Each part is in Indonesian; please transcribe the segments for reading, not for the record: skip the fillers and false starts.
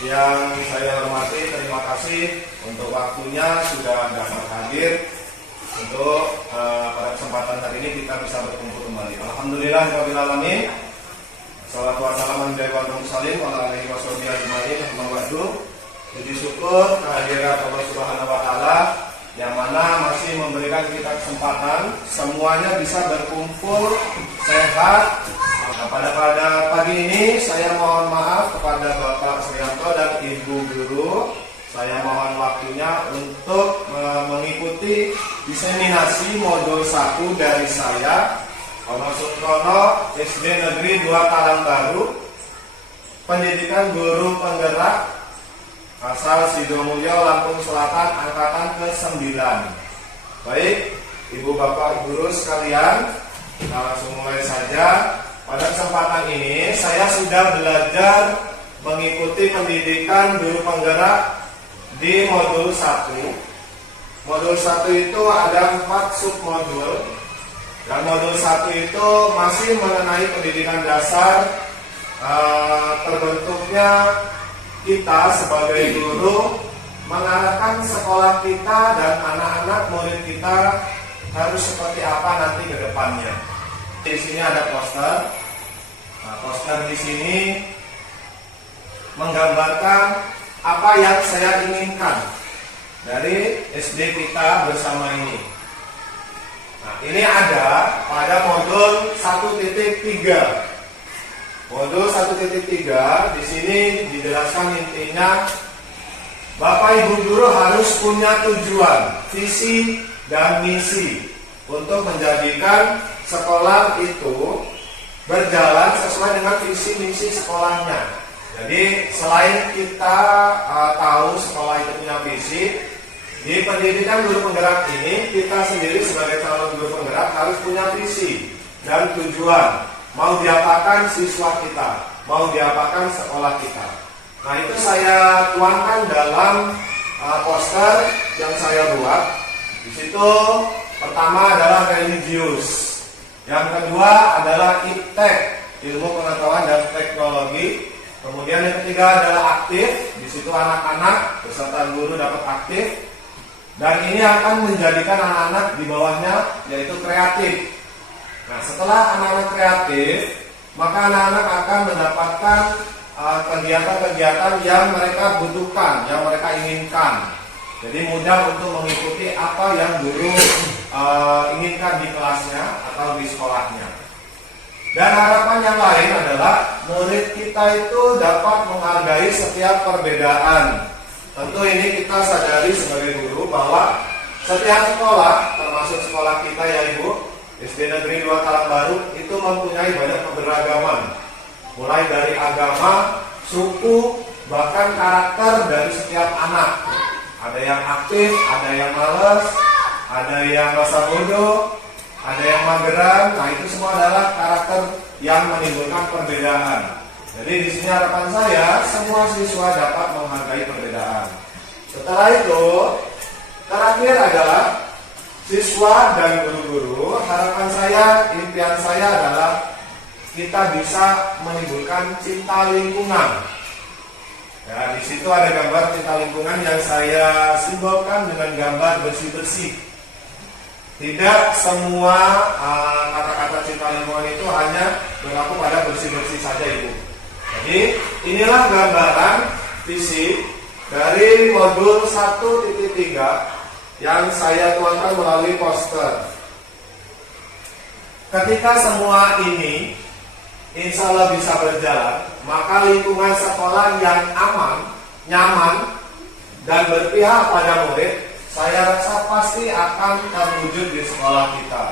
Yang saya hormati, terima kasih untuk waktunya sudah dapat hadir untuk pada kesempatan hari ini kita bisa berkumpul kembali. Alhamdulillahirabbil alamin. Shalatu wassalamu ala mursalin wa ala alihi washabihi ajmain. Puji syukur kehadirat Allah Subhanahu wa taala yang mana masih memberikan kita kesempatan semuanya bisa berkumpul sehat. Nah, pada pagi ini saya mohon maaf kepada Bapak Srianto dan Ibu Guru. Saya mohon waktunya untuk mengikuti diseminasi modul 1 dari saya, Ono Sutrono, SD Negeri 2 Talangbaru, Pendidikan Guru Penggerak, asal Sidomulyo, Lampung Selatan, angkatan ke-9. Baik, Ibu Bapak Guru sekalian, kita langsung mulai saja. Pada kesempatan ini saya sudah belajar mengikuti pendidikan guru penggerak di modul 1. Modul 1 itu ada 4 submodul. Dan modul 1 itu masih mengenai pendidikan dasar, terbentuknya kita sebagai guru mengarahkan sekolah kita dan anak-anak murid kita harus seperti apa nanti ke depannya. Di sini ada poster. Nah, poster di sini menggambarkan apa yang saya inginkan dari SD kita bersama ini. Nah, ini ada pada modul 1.3. Modul 1.3 di sini dijelaskan intinya Bapak Ibu Guru harus punya tujuan, visi dan misi untuk menjadikan sekolah itu berjalan sesuai dengan visi misi sekolahnya. Jadi selain kita tahu sekolah itu punya visi, di pendidikan guru penggerak ini kita sendiri sebagai calon guru penggerak harus punya visi dan tujuan. Mau diapakan siswa kita, mau diapakan sekolah kita. Nah, itu saya tuangkan dalam poster yang saya buat. Di situ pertama adalah religius, yang kedua adalah iptek, ilmu pengetahuan dan teknologi. Kemudian yang ketiga adalah aktif. Di situ anak-anak beserta guru dapat aktif. Dan ini akan menjadikan anak-anak di bawahnya yaitu kreatif. Nah, setelah anak-anak kreatif, maka anak-anak akan mendapatkan kegiatan-kegiatan yang mereka butuhkan, yang mereka inginkan. Jadi mudah untuk mengikuti apa yang guru inginkan di kelasnya atau di sekolahnya. Dan harapan yang lain adalah murid kita itu dapat menghargai setiap perbedaan. Tentu ini kita sadari sebagai guru bahwa setiap sekolah, termasuk sekolah kita ya Ibu, SD Negeri 2 Talangbaru itu mempunyai banyak keberagaman. Mulai dari agama, suku, bahkan karakter dari setiap anak. Ada yang aktif, ada yang malas, ada yang masa bodoh, ada yang mageran. Nah, itu semua adalah karakter yang menimbulkan perbedaan. Jadi di sini harapan saya semua siswa dapat menghargai perbedaan. Setelah itu, terakhir adalah siswa dan guru-guru. Harapan saya, impian saya adalah kita bisa menimbulkan cinta lingkungan. Ya, di situ ada gambar cinta lingkungan yang saya simbolkan dengan gambar bersih-bersih. Tidak semua kata-kata cinta lingkungan itu hanya berlaku pada bersih-bersih saja Ibu. Jadi inilah gambaran visi dari modul 1.3 yang saya tuangkan melalui poster. Ketika semua ini insya Allah bisa berjalan, maka lingkungan sekolah yang aman, nyaman, dan berpihak pada murid, saya rasa pasti akan terwujud di sekolah kita.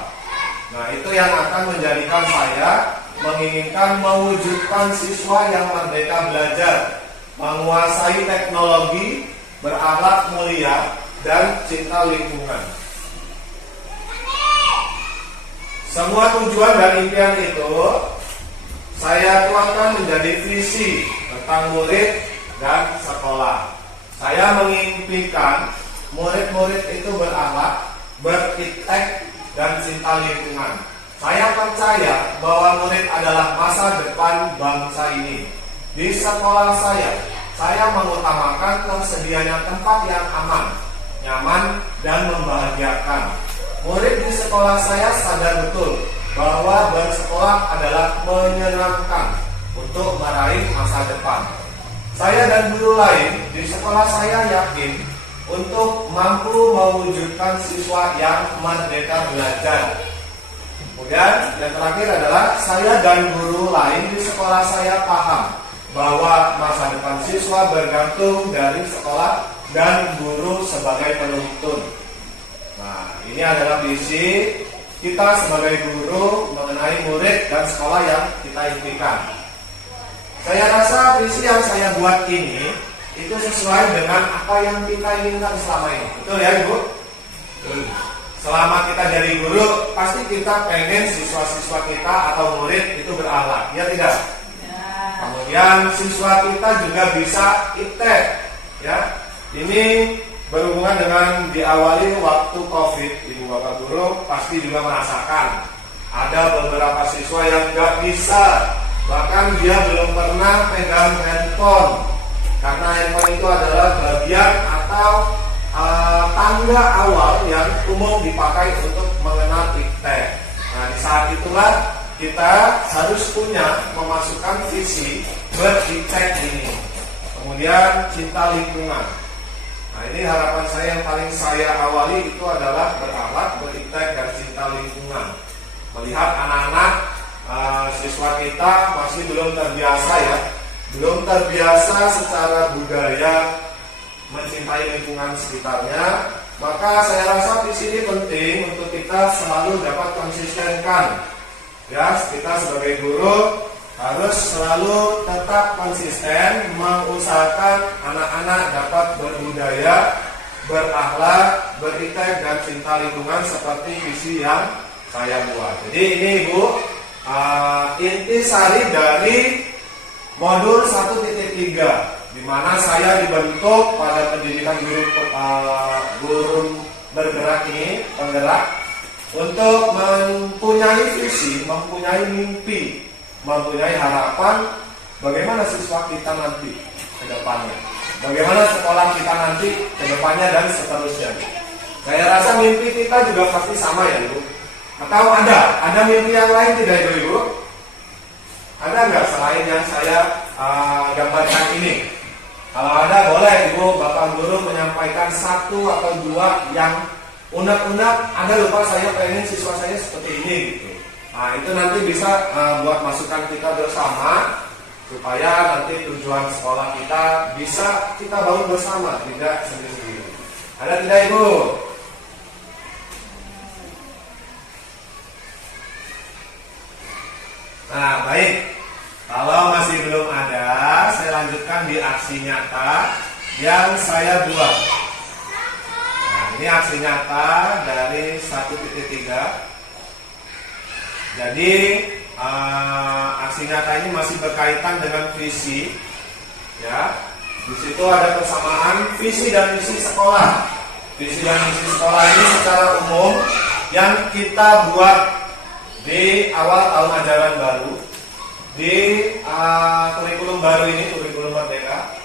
Nah, itu yang akan menjadikan saya menginginkan mewujudkan siswa yang merdeka belajar, menguasai teknologi, berakhlak mulia, dan cinta lingkungan. Semua tujuan dan impian itu saya tuangkan menjadi visi tentang murid dan sekolah. Saya mengimpikan murid-murid itu berakhlak, beriptek, dan cinta lingkungan. Saya percaya bahwa murid adalah masa depan bangsa ini. Di sekolah saya mengutamakan tersedianya tempat yang aman, nyaman, dan membahagiakan. Murid di sekolah saya sadar betul bahwa bersekolah adalah menyenangkan untuk meraih masa depan. Saya dan guru lain di sekolah saya yakin untuk mampu mewujudkan siswa yang merdeka belajar. Kemudian yang terakhir adalah saya dan guru lain di sekolah saya paham bahwa masa depan siswa bergantung dari sekolah dan guru sebagai penuntun. Nah, ini adalah visi kita sebagai guru mengenai murid dan sekolah yang kita impikan. Saya rasa visi yang saya buat ini itu sesuai dengan apa yang kita inginkan selama ini. Betul ya, Ibu? Selama kita jadi guru, pasti kita pengen siswa-siswa kita atau murid itu berakhlak, ya tidak? Kemudian siswa kita juga bisa iptek, ya. Ini berhubungan dengan diawali waktu COVID. Ibu bapak guru pasti juga merasakan ada beberapa siswa yang nggak bisa, bahkan dia belum pernah pegang handphone, karena handphone itu adalah bagian atau tanda awal yang umum dipakai untuk mengenal iptek. Nah, di saat itulah kita harus punya memasukkan visi ber-iptek ini. Kemudian cinta lingkungan. Nah, ini harapan saya yang paling saya awali itu adalah berakhlak, ber-iptek, dan cinta lingkungan. Melihat anak-anak siswa kita masih belum terbiasa ya, belum terbiasa secara budaya mencintai lingkungan sekitarnya, maka saya rasa visi ini penting untuk kita selalu dapat konsistenkan. Ya, kita sebagai guru harus selalu tetap konsisten mengusahakan anak-anak dapat berbudaya, berakhlak, beritik, dan cinta lingkungan seperti visi yang saya buat. Jadi ini Ibu, intisari dari modul 1.3, di mana saya dibentuk pada pendidikan guru bergerak ini, penggerak, untuk mempunyai visi, mempunyai mimpi, mempunyai harapan bagaimana siswa kita nanti ke depannya, bagaimana sekolah kita nanti ke depannya, dan seterusnya. Saya rasa mimpi kita juga pasti sama ya Ibu. Atau ada mimpi yang lain tidak Ibu? Ada nggak selain yang saya gambarkan ini? Kalau ada, boleh Ibu Bapak Guru menyampaikan satu atau dua yang unek-unek, ada lupa saya pengen siswa saya seperti ini gitu. Nah, itu nanti bisa buat masukan kita bersama supaya nanti tujuan sekolah kita bisa kita bangun bersama, tidak sendiri-sendiri. Ada tidak Ibu? Nah, baik. Kalau masih belum ada, saya lanjutkan di aksi nyata yang saya buat. Nah, ini aksi nyata dari 1.3. Jadi aksi nyata ini masih berkaitan dengan visi. Ya, di situ ada persamaan visi dan misi sekolah. Visi dan misi sekolah ini secara umum yang kita buat di awal tahun ajaran baru, di kurikulum baru ini, kurikulum merdeka.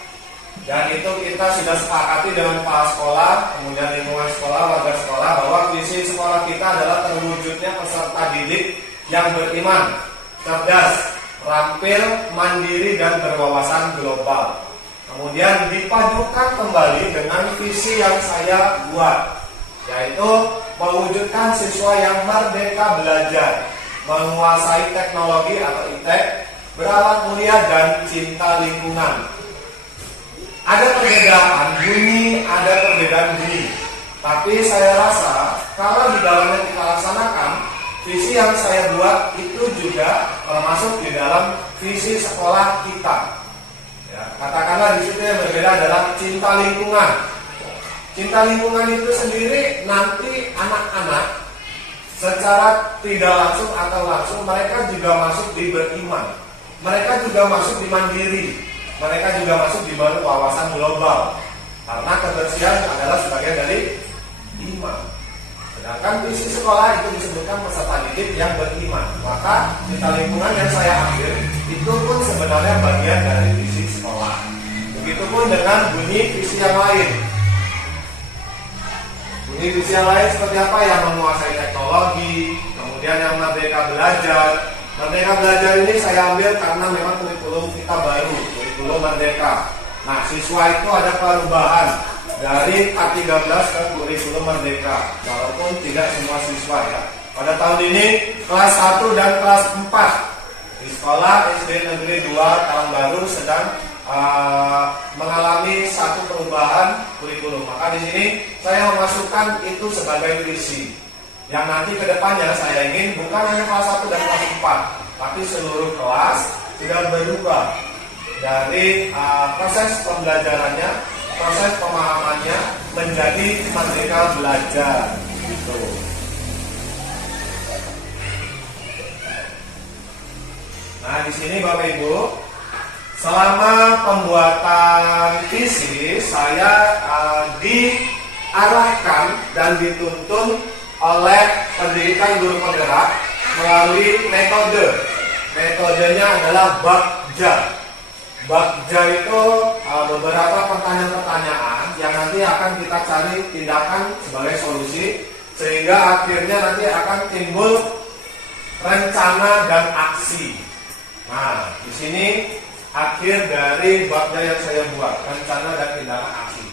Dan itu kita sudah sepakati dengan kepala sekolah, kemudian lingkungan sekolah, warga sekolah, bahwa visi sekolah kita adalah terwujudnya peserta didik yang beriman, cerdas, terampil, mandiri, dan berwawasan global. Kemudian dipadukan kembali dengan visi yang saya buat, yaitu mewujudkan siswa yang merdeka belajar, menguasai teknologi atau iptek, berakhlak mulia, dan cinta lingkungan. Ada perbedaan bunyi, ada perbedaan bunyi, tapi saya rasa kalau di dalamnya kita laksanakan, visi yang saya buat itu juga termasuk di dalam visi sekolah kita. Ya, katakanlah di situ yang berbeda adalah cinta lingkungan. Cinta lingkungan itu sendiri nanti anak-anak secara tidak langsung atau langsung mereka juga masuk di beriman, mereka juga masuk di mandiri, mereka juga masuk di wawasan global, karena kebersihan adalah sebagian dari iman. Sedangkan visi sekolah itu disebutkan peserta didik yang beriman. Maka cinta lingkungan yang saya ambil itu pun sebenarnya bagian dari visi sekolah. Begitupun dengan bunyi visi yang lain. Bunyi visi yang lain seperti apa? Yang menguasai teknologi, kemudian yang merdeka belajar. Merdeka belajar ini saya ambil karena memang kurikulum kita baru, kurikulum merdeka. Nah, siswa itu ada perubahan dari K13 ke kurikulum merdeka, walaupun tidak semua siswa ya. Pada tahun ini kelas 1 dan kelas 4 di sekolah SD Negeri 2 Tahun Baru sedang mengalami satu perubahan kurikulum. Maka di sini saya memasukkan itu sebagai visi. Yang nanti kedepannya saya ingin bukan hanya kelas 1 dan kelas 4, tapi seluruh kelas sudah berubah dari proses pembelajarannya, proses pemahamannya menjadi merdeka belajar. Gitu. Nah, di sini Bapak Ibu, selama pembuatan visi saya diarahkan dan dituntun oleh pendidikan guru penggerak melalui metode. Metodenya adalah Bagja. Bagja itu beberapa pertanyaan-pertanyaan yang nanti akan kita cari tindakan sebagai solusi, sehingga akhirnya nanti akan timbul rencana dan aksi. Nah, di sini akhir dari Bagja yang saya buat, rencana dan tindakan aksi.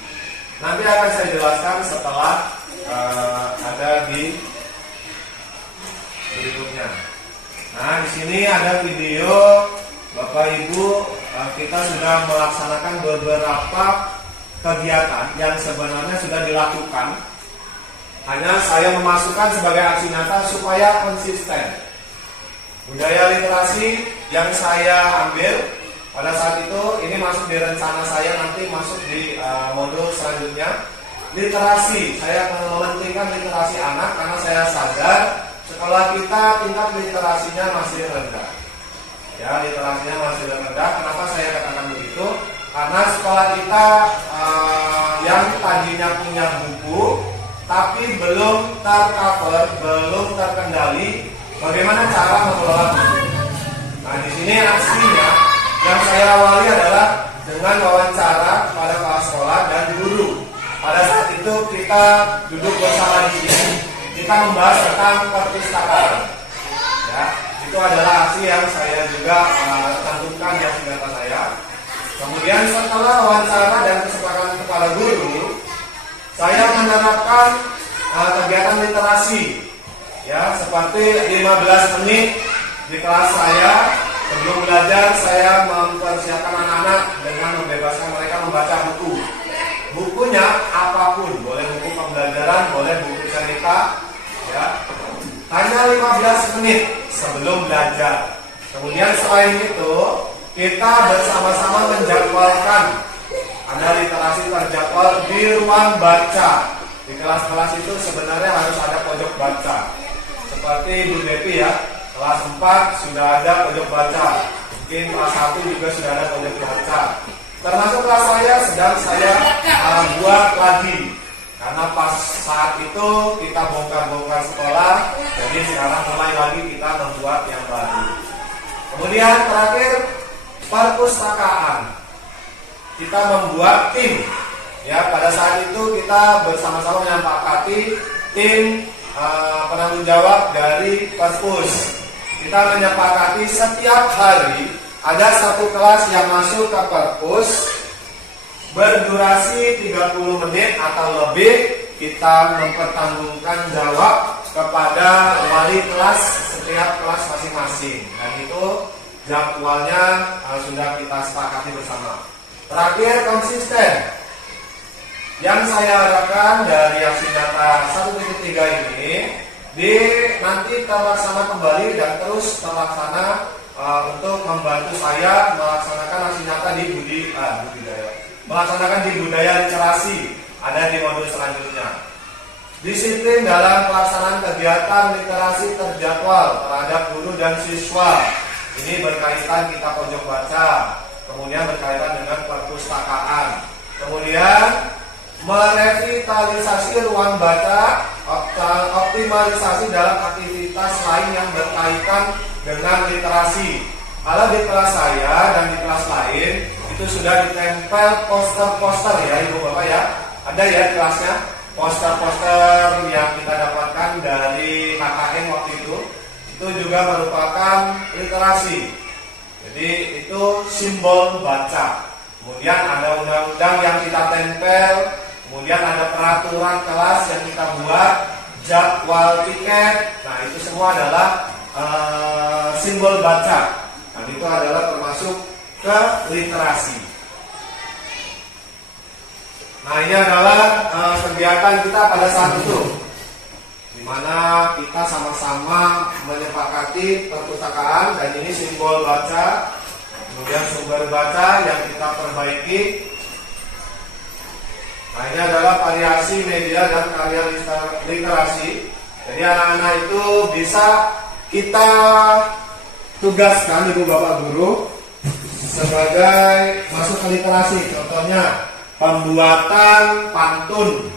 Nanti akan saya jelaskan setelah ada di berikutnya. Nah, di sini ada video Bapak Ibu, kita sudah melaksanakan beberapa kegiatan yang sebenarnya sudah dilakukan. Hanya saya memasukkan sebagai aksi nyata supaya konsisten. Budaya literasi yang saya ambil pada saat itu, ini masuk di rencana saya, nanti masuk di modul selanjutnya. Literasi, saya mementingkan literasi anak karena saya sadar sekolah kita tingkat literasinya masih rendah. Ya, literasinya masih rendah. Kenapa saya katakan begitu? Karena sekolah kita yang tadinya punya buku, tapi belum tercover, belum terkendali bagaimana cara mengelola buku. Nah, di sini aksinya yang saya awali adalah dengan wawancara kepada kepala sekolah dan guru. Pada saat itu kita duduk bersama di sini, kita membahas tentang perpustakaan. Ya, itu adalah aksi yang saya juga cantumkan di aksi nyata saya. Kemudian setelah wawancara dan kesepakatan kepala guru, saya menerapkan kegiatan literasi. Ya, seperti 15 menit di kelas saya. Sebelum belajar, saya mempersiapkan anak-anak dengan membebaskan mereka membaca buku. Bukunya apapun, boleh buku pembelajaran, boleh buku cerita, ya. Hanya 15 menit sebelum belajar. Kemudian selain itu, kita bersama-sama menjadwalkan. Ada literasi terjadwal di ruang baca. Di kelas-kelas itu sebenarnya harus ada pojok baca. Seperti Bu Depi ya, kelas 4 sudah ada pojok baca. Mungkin kelas 1 juga sudah ada pojok baca. Termasuk kelas saya sedang saya buat lagi. Karena pas saat itu kita bongkar-bongkar sekolah, jadi sekarang mulai lagi kita membuat yang baru. Kemudian terakhir, perpustakaan. Kita membuat tim. Ya, pada saat itu kita bersama-sama menyepakati tim penanggung jawab dari perpus. Kita menyepakati setiap hari ada satu kelas yang masuk ke perpus berdurasi 30 menit atau lebih. Kita mempertanggungan jawab kepada wali kelas setiap kelas masing-masing, dan itu jadwalnya sudah kita sepakati bersama. Terakhir, konsisten. Yang saya harapkan dari aksi nyata 1.3 ini nanti terlaksana kembali dan terus terlaksana untuk membantu saya melaksanakan aksi nyata di melaksanakan di budaya literasi, ada di modul selanjutnya. Disiplin dalam pelaksanaan kegiatan literasi terjadwal terhadap guru dan siswa. Ini berkaitan kita pojok baca, kemudian berkaitan dengan perpustakaan. Kemudian merevitalisasi ruang baca, optimalisasi dalam aktivitas lain yang berkaitan dengan literasi. Kalau di kelas saya dan di kelas lain itu itu sudah ditempel poster-poster ya Ibu Bapak ya. Ada ya kelasnya poster-poster yang kita dapatkan dari KKN waktu itu juga merupakan literasi. Jadi itu simbol baca. Kemudian ada undang-undang yang kita tempel, kemudian ada peraturan kelas yang kita buat, jadwal tiket. Nah itu semua adalah simbol baca. Dan itu adalah termasuk ke literasi. Nah ini adalah kegiatan kita pada saat itu, di mana kita sama-sama menyepakati perpustakaan dan ini simbol baca, kemudian sumber baca yang kita perbaiki. Nah ini adalah variasi media dan karya literasi. Jadi anak-anak itu bisa kita tugaskan Ibu Bapak Guru sebagai masuk ke literasi. Contohnya pembuatan pantun.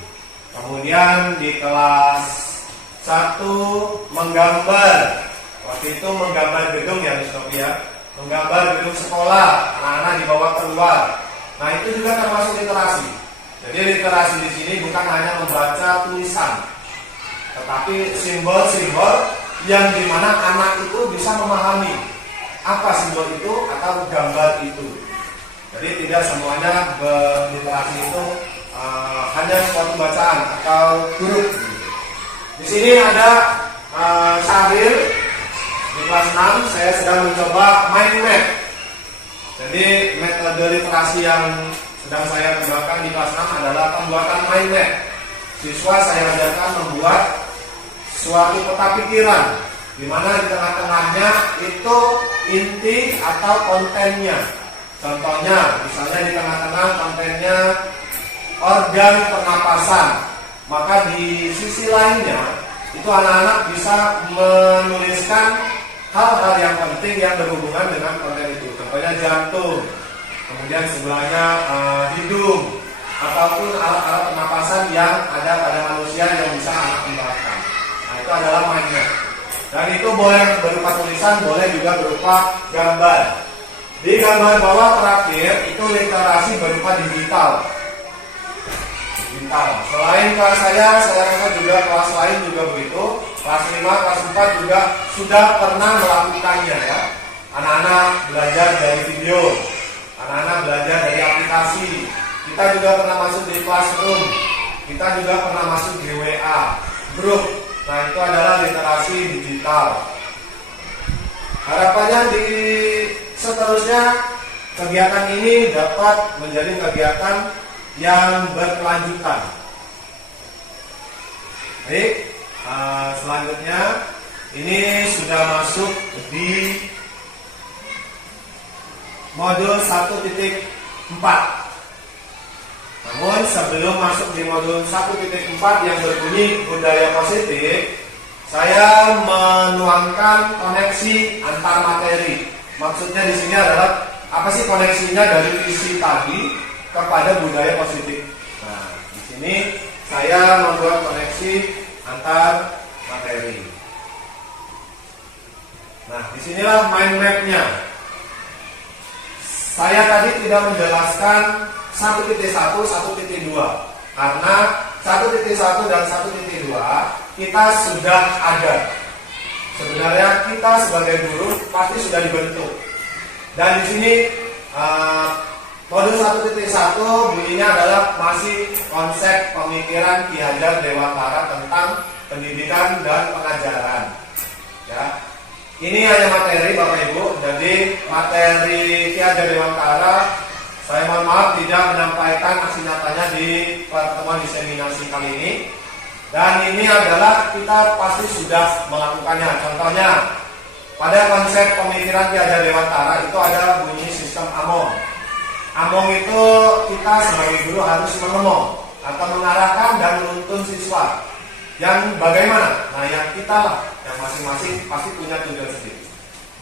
Kemudian di kelas 1 menggambar. Waktu itu menggambar gedung ya Miss Novi ya. Menggambar gedung sekolah, anak-anak dibawa keluar. Nah itu juga termasuk literasi. Jadi literasi di sini bukan hanya membaca tulisan, tetapi simbol-simbol yang dimana anak itu bisa memahami apa simbol itu atau gambar itu. Jadi tidak semuanya literasi itu hanya suatu bacaan atau huruf. Di sini ada Syahrir di kelas 6. Saya sedang mencoba mind map. Jadi metode literasi yang sedang saya kembangkan di kelas 6 adalah pembuatan mind map. Siswa saya ajarkan membuat suatu peta pikiran, di mana di tengah-tengahnya itu inti atau kontennya. Contohnya, misalnya di tengah-tengah kontennya organ pernapasan, maka di sisi lainnya itu anak-anak bisa menuliskan hal-hal yang penting yang berhubungan dengan konten itu. Contohnya jantung, kemudian sebelahnya hidung, ataupun alat-alat pernapasan yang ada pada manusia yang bisa anak kembangkan. Nah itu adalah mindnya. Dan itu boleh berupa tulisan, boleh juga berupa gambar. Di gambar bawah terakhir itu literasi berupa digital. Selain kelas saya rasa juga kelas lain juga begitu. Kelas 5, kelas 4 juga sudah pernah melakukannya ya. Anak-anak belajar dari video, anak-anak belajar dari aplikasi. Kita juga pernah masuk di classroom, kita juga pernah masuk di WA grup. Nah itu adalah literasi digital. Harapannya di seterusnya kegiatan ini dapat menjadi kegiatan yang berkelanjutan. Baik, selanjutnya ini sudah masuk di modul 1.4. Namun sebelum masuk di modul 1.4 yang berbunyi budaya positif, saya menuangkan koneksi antar materi. Maksudnya di sini adalah apa sih koneksinya dari visi tadi kepada budaya positif. Nah, di sini saya membuat koneksi antar materi. Nah, disinilah mind map-nya. Saya tadi tidak menjelaskan 1.1, 1.2 karena 1.1 dan 1.2 kita sudah ada. Sebenarnya kita sebagai guru pasti sudah dibentuk. Dan di sini modul 1.1 bunyinya adalah masih konsep pemikiran Ki Hajar Dewantara tentang pendidikan dan pengajaran. Ya. Ini hanya materi Bapak Ibu. Jadi materi Ki Hajar Dewantara saya mohon maaf tidak menyampaikan aksi nyatanya di pertemuan diseminasi kali ini. Dan ini adalah kita pasti sudah melakukannya. Contohnya pada konsep pemikiran Ki Hajar Dewantara itu ada bunyi sistem AMONG. AMONG itu kita sebagai guru harus mengomong atau mengarahkan dan menuntun siswa. Yang bagaimana? Nah yang kita lah, yang masing-masing pasti punya tujuan sendiri.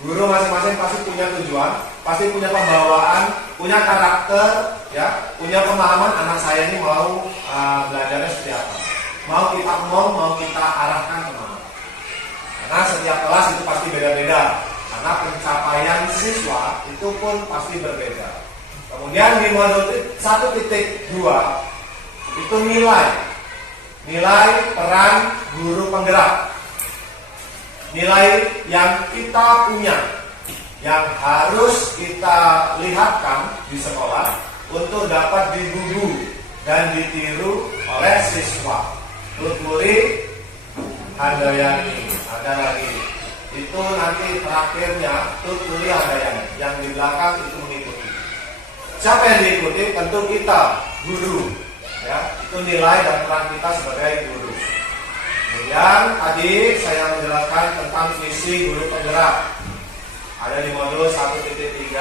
Guru masing-masing pasti punya tujuan, pasti punya pembawaan, punya karakter, ya, punya pemahaman anak saya ini mau belajarnya seperti apa. Mau kita ngomong, mau kita arahkan kemana. Karena setiap kelas itu pasti beda-beda. Karena pencapaian siswa itu pun pasti berbeda. Kemudian di modul 1.2 itu nilai peran guru penggerak. Nilai yang kita punya, yang harus kita lihatkan di sekolah untuk dapat digugu dan ditiru oleh siswa. Tuturi Handayani, ada lagi. Itu nanti terakhirnya tuturi Handayani, yang di belakang itu mengikuti. Siapa yang diikuti? Tentu kita, guru. Ya, itu nilai dan peran kita sebagai guru. Kemudian tadi saya menjelaskan tentang visi guru penggerak. Ada di modul 1.3.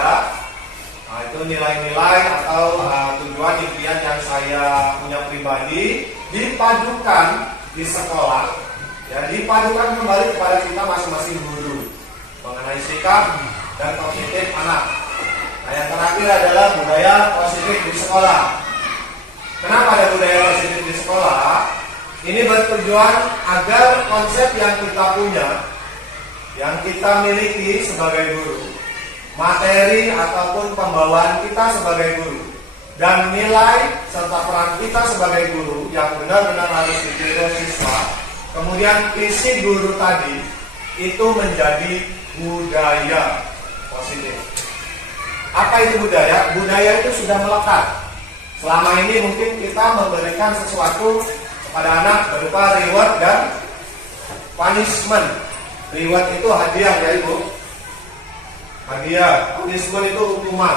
Nah, itu nilai-nilai atau tujuan impian yang saya punya pribadi dipadukan di sekolah. Ya, dipadukan kembali kepada kita masing-masing guru mengenai sikap dan positif anak. Nah, yang terakhir adalah budaya positif di sekolah. Kenapa ada budaya positif di sekolah? Ini bertujuan agar konsep yang kita punya, yang kita miliki sebagai guru, materi ataupun pembawaan kita sebagai guru, dan nilai serta peran kita sebagai guru yang benar-benar harus ditiru siswa, kemudian visi guru tadi itu menjadi budaya positif. Apa itu budaya? Budaya itu sudah melekat. Selama ini mungkin kita memberikan sesuatu kepada anak berupa reward dan punishment. Reward itu hadiah ya Ibu. Hadiah, punishment itu hukuman.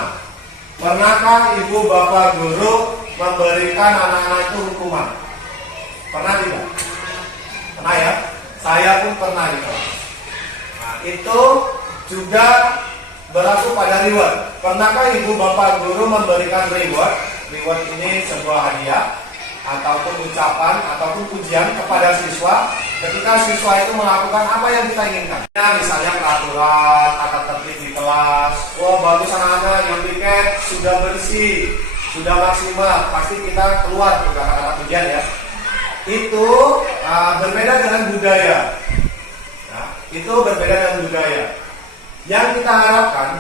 Pernahkah Ibu Bapak guru memberikan anak-anak itu hukuman? Pernah tidak? Pernah ya? Saya pun pernah gitu. Nah, itu juga berlaku pada reward. Pernahkah Ibu Bapak guru memberikan reward? Reward ini sebuah hadiah ataupun ucapan ataupun pujian kepada siswa ketika siswa itu melakukan apa yang kita inginkan. Nah, misalnya peraturan, tata tertib di kelas. Wah, bagus anak-anak, yang piket sudah bersih, sudah maksimal. Pasti kita keluar kata-kata pujian ya. Itu berbeda dengan budaya. Nah, itu berbeda dengan budaya. Yang kita harapkan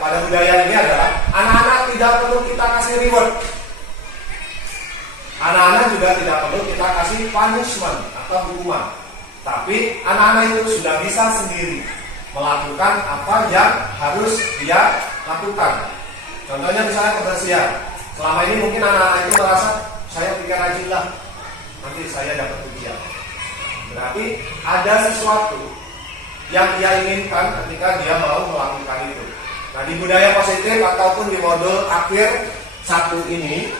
pada budaya ini adalah anak-anak tidak perlu kita kasih reward. Anak-anak juga tidak perlu kita kasih punishment atau hukuman. Tapi anak-anak itu sudah bisa sendiri melakukan apa yang harus dia lakukan. Contohnya misalnya kebersihan. Selama ini mungkin anak-anak itu merasa saya pikir rajin lah, nanti saya dapat pujian. Berarti ada sesuatu yang dia inginkan ketika dia mau melakukan itu. Nah, di budaya positif ataupun di modul akhir 1 ini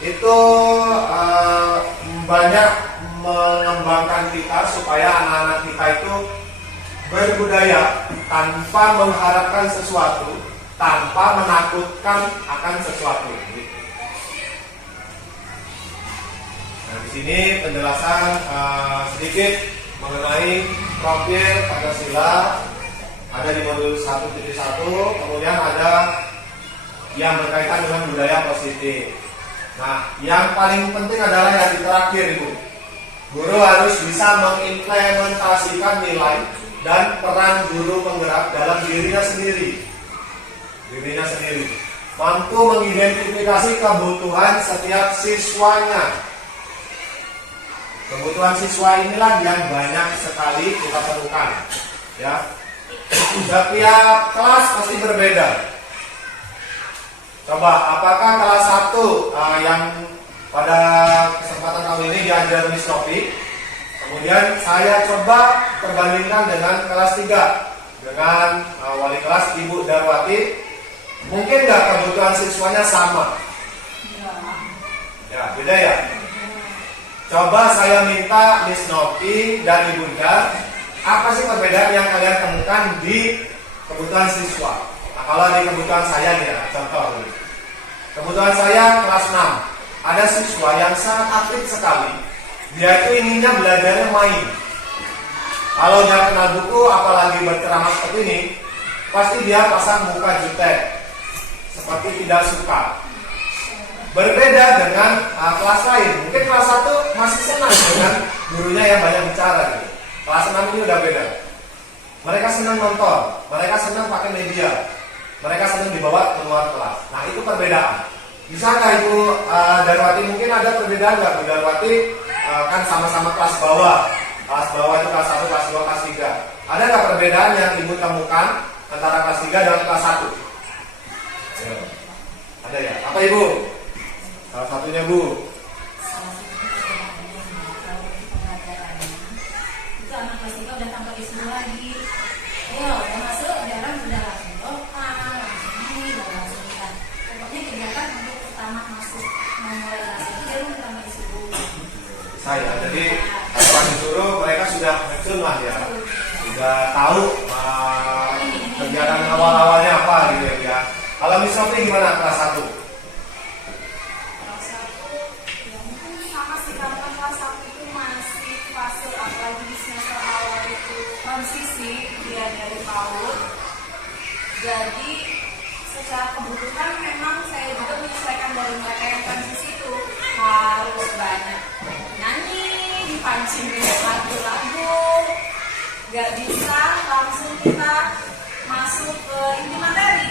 itu banyak mengembangkan kita supaya anak-anak kita itu berbudaya tanpa mengharapkan sesuatu, tanpa menakutkan akan sesuatu. Nah, di sini penjelasan sedikit mengenai profil Pancasila ada di modul 1.1, kemudian ada yang berkaitan dengan budaya positif. Nah, yang paling penting adalah yang di terakhir Ibu. Guru harus bisa mengimplementasikan nilai dan peran guru penggerak dalam dirinya sendiri. Mampu mengidentifikasi kebutuhan setiap siswanya. Kebutuhan siswa inilah yang banyak sekali kita temukan. Ya. Setiap kelas pasti berbeda. Coba, apakah kelas 1 yang pada kesempatan kali ini diajar Miss Novi, kemudian saya coba perbandingkan dengan kelas 3 dengan wali kelas Ibu Darwati, mungkin nggak kebutuhan siswanya sama? Ya, beda ya. Coba saya minta Miss Novi dan Ibu Dar, apa sih perbedaan yang kalian temukan di kebutuhan siswa? Nah, kalau di kebutuhan saya nih ya, contoh. Kebutuhan saya kelas 6. Ada siswa yang sangat aktif sekali. Dia itu inginnya belajarnya main. Kalau dia kenal buku, apalagi berceramah seperti ini, pasti dia pasang muka jutek, seperti tidak suka. Berbeda dengan kelas lain. Mungkin kelas 1 masih senang dengan gurunya yang banyak bicara gitu. Kelas 6 ini udah beda. Mereka senang nonton, mereka senang pakai media. mereka sering dibawa keluar kelas. Nah, itu perbedaan. Bisakah Ibu Darwati, mungkin ada perbedaan nggak Bu Darwati? Kan sama-sama kelas bawah. Kelas bawah itu kelas 1, kelas 2, kelas 3. Ada nggak perbedaan yang Ibu temukan antara kelas 3 dan kelas 1? Ada ya? Apa Ibu? Salah satunya Bu. Itu anak kelas 3 udah tambah di semua lagi. Ya, udah masuk, jarang udah langsung lokal, langsung ini, langsung kita. Pokoknya kegiatan untuk pertama masuk memulai kelas itu dia tambah disuruh. Saya, jadi pas disuruh mereka sudah ngecun lah ya, sudah tahu kegiatan awal-awalnya apa gitu ya. Kalau misalnya gimana kelas 1? Kelas 1, ya mungkin sama sih, karena kelas 1 itu masih fase, apalagi di semester awal itu transisi dia dari PAUD. Jadi secara kebutuhan memang saya juga menyesuaikan dari mereka yang transisi itu harus banyak nyanyi, dipancing lagu-lagu, gak bisa langsung kita masuk ke inti materi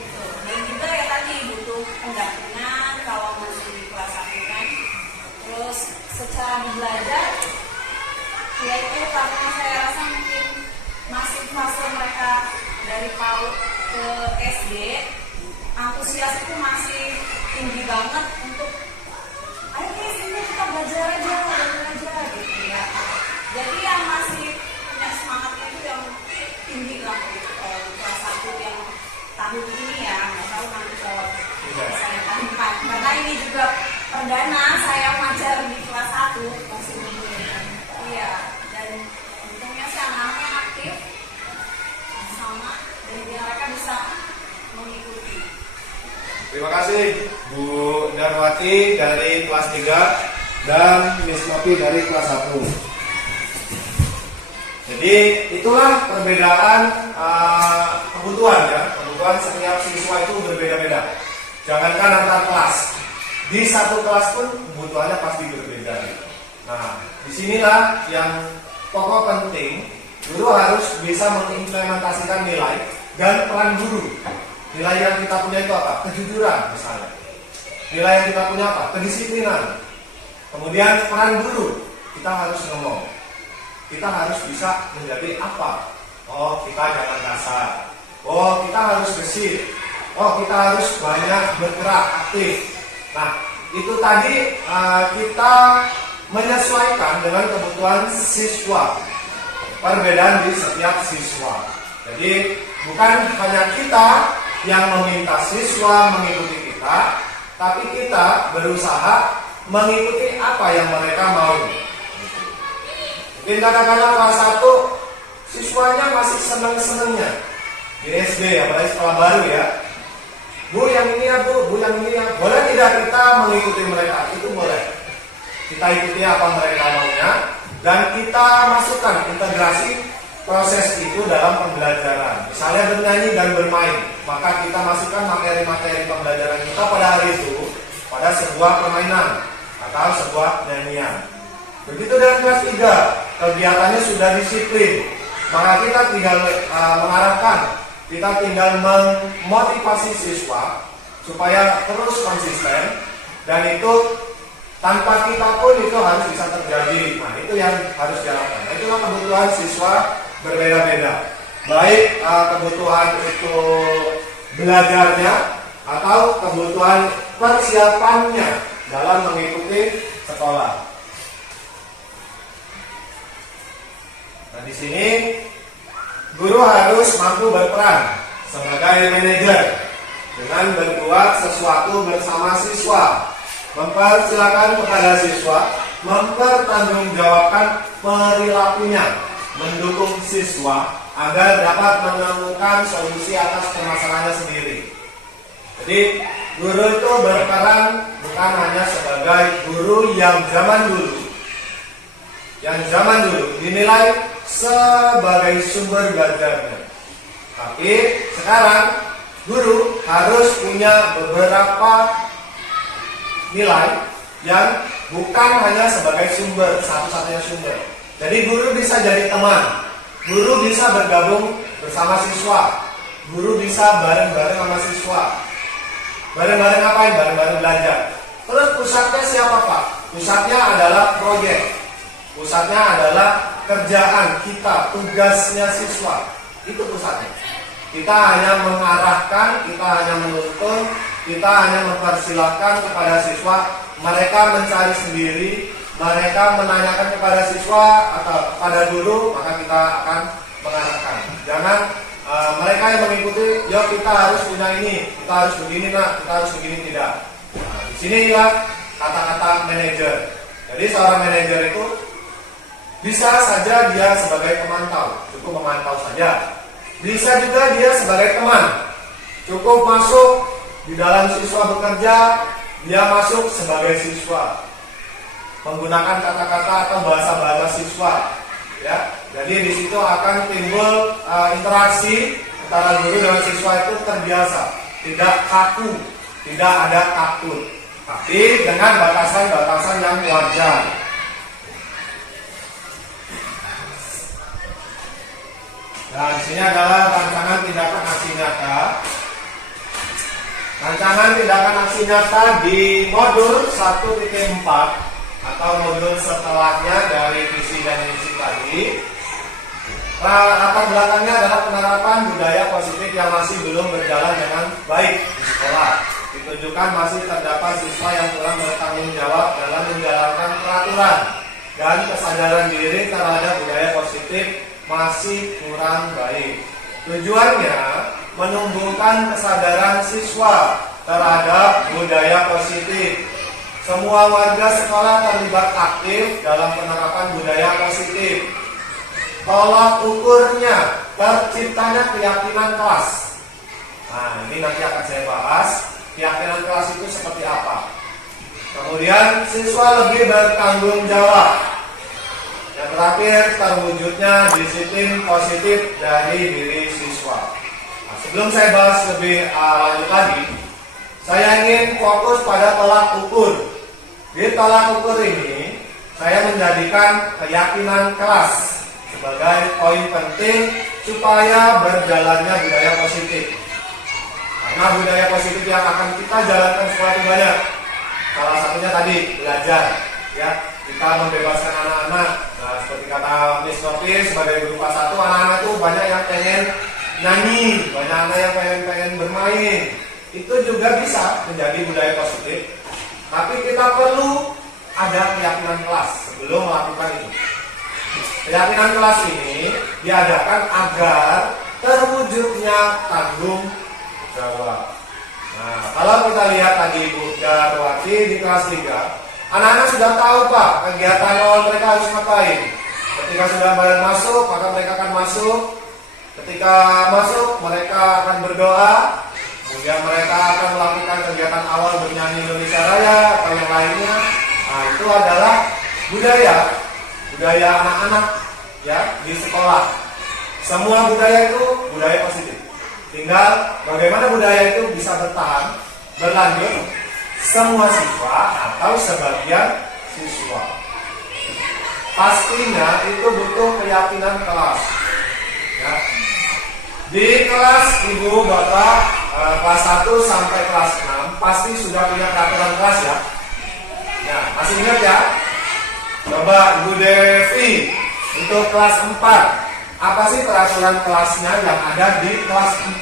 gitu. Dan juga ya tadi butuh pendampingan kalau masih di kelas 1 kan. Terus secara belajar ya itu karena saya rasa mungkin masih fase mereka dari PAUD ke SD, antusias itu masih tinggi banget untuk ayo guys, ini kita belajar aja gitu ya. Jadi yang masih punya semangatnya itu yang tinggi lah gitu. Kalau di kelas 1 yang tahun ini ya, nggak tahu nanti kalau saya tahun 4. Karena ini juga perdana saya ngajar di kelas 1 masih belum. Iya, dan untungnya sih anak-anaknya aktif sama dan mereka bisa mengikuti. Terima kasih Bu Darwati dari kelas 3 dan Miss Nopi dari kelas 1. Jadi itulah perbedaan kebutuhan ya. Kebutuhan setiap siswa itu berbeda-beda. Jangankan antar kelas, di satu kelas pun kebutuhannya pasti berbeda. Nah, disinilah yang pokok penting, guru harus bisa mengimplementasikan nilai dan peran guru. Nilai yang kita punya itu apa? Kejujuran misalnya. Nilai yang kita punya apa? Kedisiplinan. Kemudian peran guru, kita harus ngomong. Kita harus bisa menjadi apa? Oh, kita jangan kasar. Oh, kita harus gesit. Oh, kita harus banyak bergerak aktif. Nah, itu tadi kita menyesuaikan dengan kebutuhan siswa. Perbedaan di setiap siswa. Jadi bukan hanya kita yang meminta siswa mengikuti kita, tapi kita berusaha mengikuti apa yang mereka mau. Mungkin katakanlah kelas 1 siswanya masih seneng-senengnya di SD ya, apalagi sekolah baru ya. Bu yang ini ya bu yang ini ya. Boleh tidak kita mengikuti mereka? Itu boleh. Kita ikuti apa mereka maunya dan kita masukkan integrasi proses itu dalam pembelajaran. Misalnya bernyanyi dan bermain, maka kita masukkan materi-materi pembelajaran kita pada hari itu pada sebuah permainan atau sebuah nyanyian. Begitu dengan kelas 3, kegiatannya sudah disiplin, maka kita tinggal mengarahkan, kita tinggal memotivasi siswa supaya terus konsisten, dan itu tanpa kita pun itu harus bisa terjadi. Nah, itu yang harus dilakukan. Nah, itulah kebutuhan siswa berbeda-beda, baik kebutuhan itu belajarnya atau kebutuhan persiapannya dalam mengikuti sekolah. Nah, di sini guru harus mampu berperan sebagai manajer dengan berbuat sesuatu bersama siswa, mempersilakan kepada siswa mempertanggungjawabkan perilakunya, mendukung siswa agar dapat menemukan solusi atas permasalahannya sendiri. Jadi guru itu berperan bukan hanya sebagai guru yang zaman dulu dinilai sebagai sumber belajarnya. Tapi sekarang guru harus punya beberapa nilai yang bukan hanya sebagai sumber, satu-satunya sumber. Jadi guru bisa jadi teman, guru bisa bergabung bersama siswa, guru bisa bareng-bareng sama siswa. Bareng-bareng ngapain? Bareng-bareng belajar. Terus pusatnya siapa Pak? Pusatnya adalah proyek. Pusatnya adalah kerjaan kita, tugasnya siswa. Itu pusatnya. Kita hanya mengarahkan, kita hanya menuntun, kita hanya mempersilahkan kepada siswa. Mereka mencari sendiri, mereka menanyakan kepada siswa atau kepada guru, maka kita akan mengarahkan. Jangan mereka yang mengikuti, yuk kita harus punya ini, kita harus begini nak, kita harus begini, tidak. Nah, di sinilah kata-kata manajer. Jadi seorang manajer itu bisa saja dia sebagai pemantau, cukup memantau saja. Bisa juga dia sebagai teman, cukup masuk di dalam siswa bekerja, dia masuk sebagai siswa, menggunakan kata-kata atau bahasa-bahasa siswa. Ya, jadi di situ akan timbul interaksi antara guru dengan siswa itu terbiasa, tidak kaku, tidak ada takut, tapi dengan batasan-batasan yang wajar. Dan di sini adalah rancangan tindakan aksi nyata. Rancangan tindakan aksi nyata di modul 1.4 atau modul setelahnya dari visi dan misi tadi. Latar belakangnya adalah penerapan budaya positif yang masih belum berjalan dengan baik di sekolah. Ditunjukkan masih terdapat siswa yang kurang bertanggung jawab dalam menjalankan peraturan dan kesadaran diri terhadap budaya positif masih kurang baik. Tujuannya menumbuhkan kesadaran siswa terhadap budaya positif. Semua warga sekolah terlibat aktif dalam penerapan budaya positif. Tolak ukurnya terciptanya keyakinan kelas. Nah, ini nanti akan saya bahas. Keyakinan kelas itu seperti apa. Kemudian siswa lebih bertanggung jawab. Yang terakhir, terwujudnya disiplin positif dari diri siswa. Nah, sebelum saya bahas lebih lanjut lagi, saya ingin fokus pada tolak ukur. Di tolak ukur ini, saya menjadikan keyakinan kelas sebagai poin penting supaya berjalannya budaya positif. Karena budaya positif yang akan kita jalankan sekolah itu banyak. Salah satunya tadi belajar, ya. Kita membebaskan anak-anak. Nah, seperti kata Miss Novi sebagai guru kelas 1, anak-anak itu banyak yang pengen nyanyi, banyak anak yang pengen bermain. Itu juga bisa menjadi budaya positif. Tapi kita perlu ada keyakinan kelas sebelum melakukan itu. Keyakinan kelas ini diadakan agar terwujudnya tanggung jawab. Nah, kalau kita lihat tadi Bu Darwati di kelas 3, anak-anak sudah tahu Pak kegiatan awal mereka harus ngapain. Ketika sudah bayar masuk, maka mereka akan masuk. Ketika masuk, mereka akan berdoa. Kemudian mereka akan melakukan kegiatan awal bernyanyi Indonesia Raya atau yang lainnya. Nah, itu adalah budaya anak-anak ya di sekolah. Semua budaya itu budaya positif. Tinggal bagaimana budaya itu bisa bertahan, berlanjut semua siswa atau sebagian siswa. Pastinya itu butuh keyakinan kelas. Ya. Di kelas Ibu Bapak kelas 1 sampai kelas 6 pasti sudah punya peraturan kelas ya. Ya, masih ingat ya? Coba Ibu Devi untuk kelas 4. Apa sih peraturan kelasnya yang ada di kelas 4?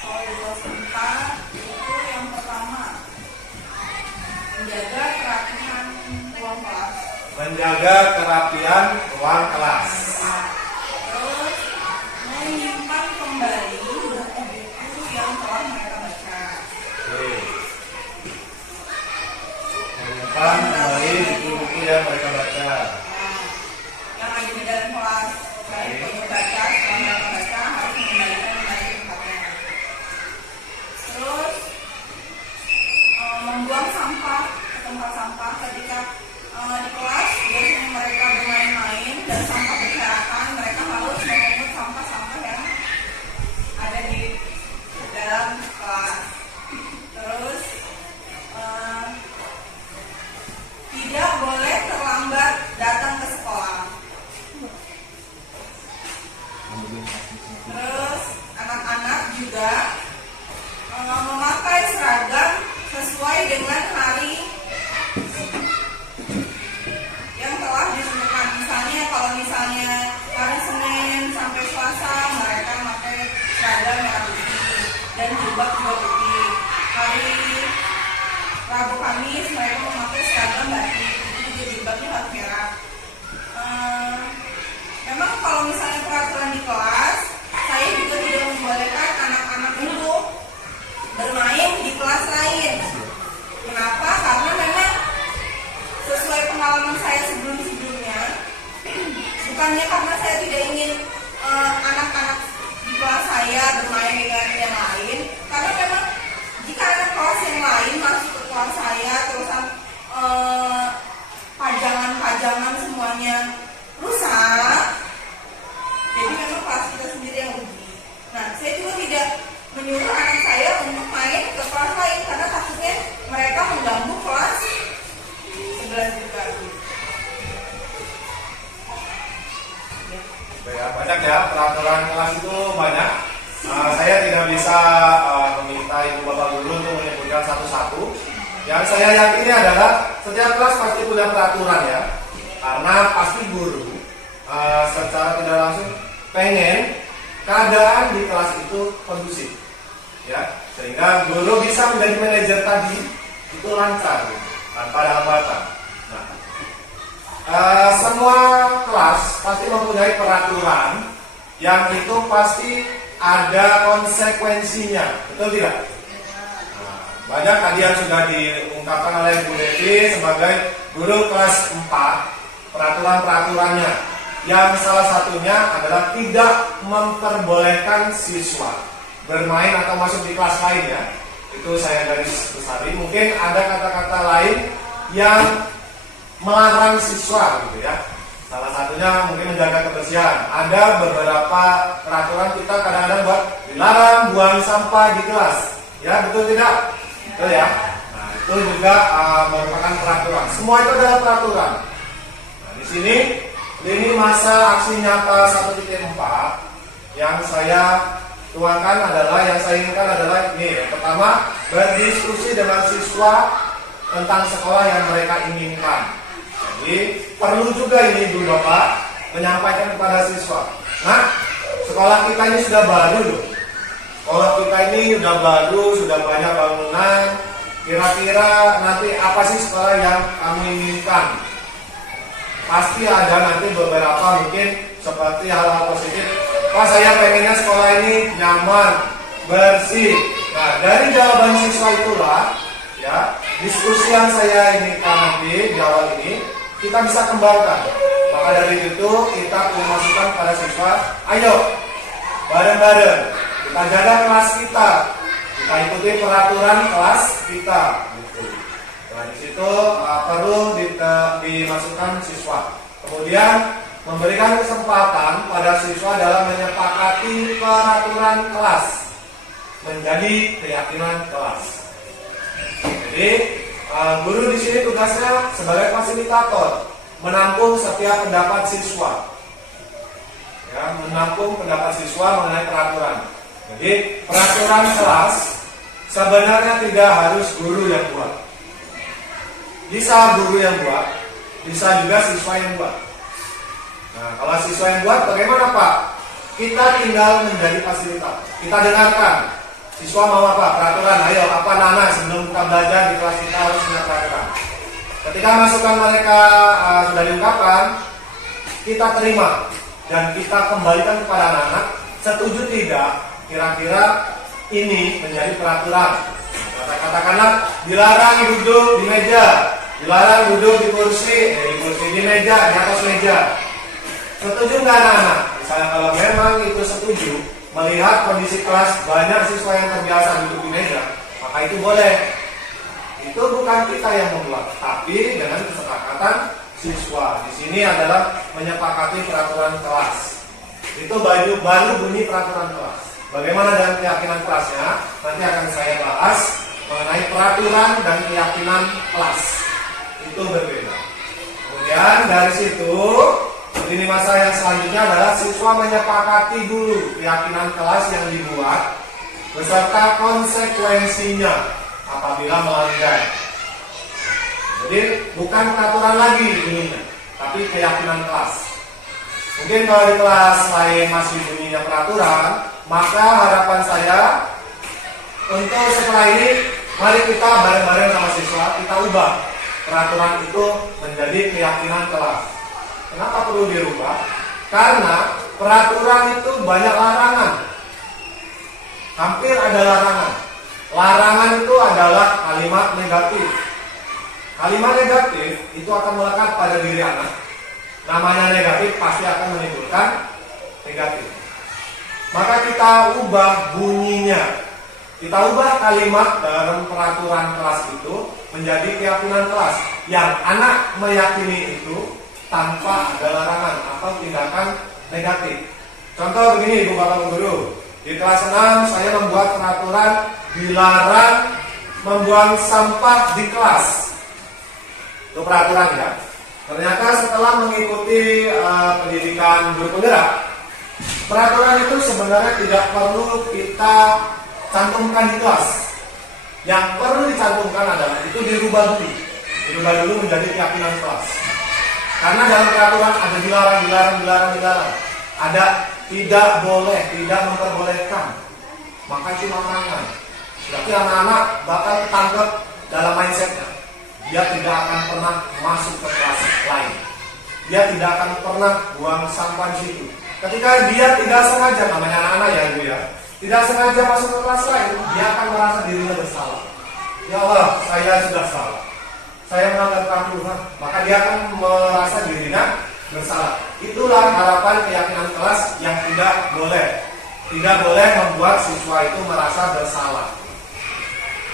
Kalau di kelas 4 itu yang pertama menjaga kerapian ruang kelas. Menjaga kerapian ruang kelas. Terus menyimpan kembali buku-buku yang telah mereka baca. Oke. Menyimpan kembali buku-buku yang mereka baca. Yang lagi di dalam kelas, baik untuk baca, setelah mereka baca harus mengembalikan kembali ke tempatnya. Terus membuang sampah ke tempat sampah ketika di kelas biasanya mereka bermain-main dan sampah berserakan, mereka harus memungut sampah-sampah yang ada di dalam kelas. Terus tidak boleh terlambat datang ke sekolah. Terus dengan hari yang telah ditentukan. Misalnya kalau misalnya hari Senin sampai Selasa mereka pakai seragam merah putih dan jilbab juga putih. Hari Rabu Kamis mereka memakai seragam batik, itu juga jilbabnya harus merah. Memang kalau misalnya peraturan di kelas, saya juga tidak membolehkan anak-anak itu bermain di kelas lain. Kenapa? Karena memang sesuai pengalaman saya sebelum-sebelumnya, bukannya karena saya tidak ingin anak-anak di kelas saya bermain dengan yang lain, karena memang jika anak kelas yang lain masuk ke kelas saya terusan pajangan-pajangan semuanya rusak, jadi memang kelas kita sendiri yang rugi. Nah, saya juga tidak menyuruh anak saya untuk main ke kelas lain karena takutnya mereka mengganggu kelas sebelah juga. Ya, banyak ya peraturan kelas itu banyak. Saya tidak bisa meminta ibu bapak guru untuk menyebutkan satu-satu. Yang saya yakini adalah setiap kelas pasti punya peraturan ya, karena pasti guru secara tidak langsung pengen keadaan di kelas itu kondusif, ya, sehingga guru bisa menjadi manajer tadi itu lancar tanpa ada hambatan. Nah, semua kelas pasti mempunyai peraturan yang itu pasti ada konsekuensinya, betul tidak? Nah, banyak tadi yang sudah diungkapkan oleh Bu Devi sebagai guru kelas 4, peraturan-peraturannya. Yang salah satunya adalah tidak memperbolehkan siswa bermain atau masuk di kelas lain ya. Itu saya garis besari. Mungkin ada kata-kata lain yang melarang siswa gitu ya. Salah satunya mungkin menjaga kebersihan. Ada beberapa peraturan kita kadang-kadang buat dilarang buang sampah di kelas. Ya, betul tidak? Betul ya. Nah, itu juga merupakan peraturan. Semua itu adalah peraturan. Nah, di sini ini masa aksi nyata 1.4 yang saya tuangkan adalah, yang saya inginkan adalah ini. Yang pertama, berdiskusi dengan siswa tentang sekolah yang mereka inginkan. Jadi perlu juga ini Ibu Bapak menyampaikan kepada siswa. Nah, sekolah kita ini sudah baru loh. Sekolah kita ini sudah baru, sudah banyak bangunan. Kira-kira nanti apa sih sekolah yang kamu inginkan? Pasti ada nanti beberapa mungkin seperti hal-hal positif. Pak, saya pengennya sekolah ini nyaman, bersih. Nah, dari jawaban siswa itulah ya, diskusi yang saya inginkan nanti di awal ini kita bisa kembangkan. Maka dari itu kita memasukkan pada siswa, ayo bareng-bareng kita jaga kelas kita ikuti peraturan kelas kita. Nah, di situ perlu dimasukkan siswa. Kemudian memberikan kesempatan pada siswa dalam menyepakati peraturan kelas menjadi keyakinan kelas. Jadi guru di sini tugasnya sebagai fasilitator, menampung setiap pendapat siswa. Ya, menampung pendapat siswa mengenai peraturan. Jadi peraturan kelas sebenarnya tidak harus guru yang buat. Bisa guru yang buat, bisa juga siswa yang buat. Nah, kalau siswa yang buat, bagaimana Pak? Kita tinggal menjadi fasilitator. Kita dengarkan. Siswa mau apa? Peraturan. Ayo, apa Nana sebelum kita belajar di kelas kita harus punya peraturan. Ketika masukan mereka sudah diungkapkan, kita terima dan kita kembalikan kepada anak-anak. Setuju tidak? Kira-kira ini menjadi peraturan. Katakanlah dilarang duduk di meja, dilarang duduk di kursi, di meja, di atas meja. Setuju nggak anak-anak? Misalnya kalau memang itu setuju, melihat kondisi kelas banyak siswa yang terbiasa duduk di meja, maka itu boleh. Itu bukan kita yang membuat, tapi dengan kesepakatan siswa. Di sini adalah menyepakati peraturan kelas. Itu baru bunyi peraturan kelas. Bagaimana dengan keyakinan kelasnya? Nanti akan saya bahas mengenai peraturan dan keyakinan kelas. Itu berbeda. Kemudian dari situ, lini masa yang selanjutnya adalah siswa menyepakati dulu keyakinan kelas yang dibuat beserta konsekuensinya. apabila melanggar. Jadi bukan peraturan lagi bunyinya, tapi keyakinan kelas. Mungkin kalau di kelas lain masih bunyinya peraturan, maka harapan saya untuk setelah ini, mari kita bareng-bareng sama siswa kita ubah peraturan itu menjadi keyakinan kelas. Kenapa perlu dirubah? Karena peraturan itu banyak larangan. Hampir ada larangan. Larangan itu adalah kalimat negatif. Kalimat negatif itu akan melekat pada diri anak. Namanya negatif pasti akan menimbulkan negatif. Maka kita ubah bunyinya. Kita ubah kalimat dalam peraturan kelas itu menjadi keyakinan kelas. Yang anak meyakini itu tanpa ada larangan atau tindakan negatif. Contoh begini Ibu Bapak Guru. Di kelas 6 saya membuat peraturan dilarang membuang sampah di kelas. Itu peraturan ya. Ternyata setelah mengikuti pendidikan guru penggerak, peraturan itu sebenarnya tidak perlu kita cantumkan di kelas. Yang perlu dicantumkan adalah itu dirubah dulu menjadi keyakinan kelas. Karena dalam peraturan ada dilarang. Ada tidak boleh, tidak memperbolehkan. Maka itu larangan. Berarti anak-anak bakal ketangkep dalam mindsetnya. Dia tidak akan pernah masuk ke kelas lain. Dia tidak akan pernah buang sampah di situ. Ketika dia tidak sengaja, namanya anak-anak ya Bu ya, tidak sengaja masuk ke kelas lain, dia akan merasa dirinya bersalah. Ya Allah, saya sudah salah. Saya melanggar peraturan, maka dia akan merasa dirinya bersalah. Itulah harapan keyakinan kelas yang tidak boleh. Tidak boleh membuat siswa itu merasa bersalah.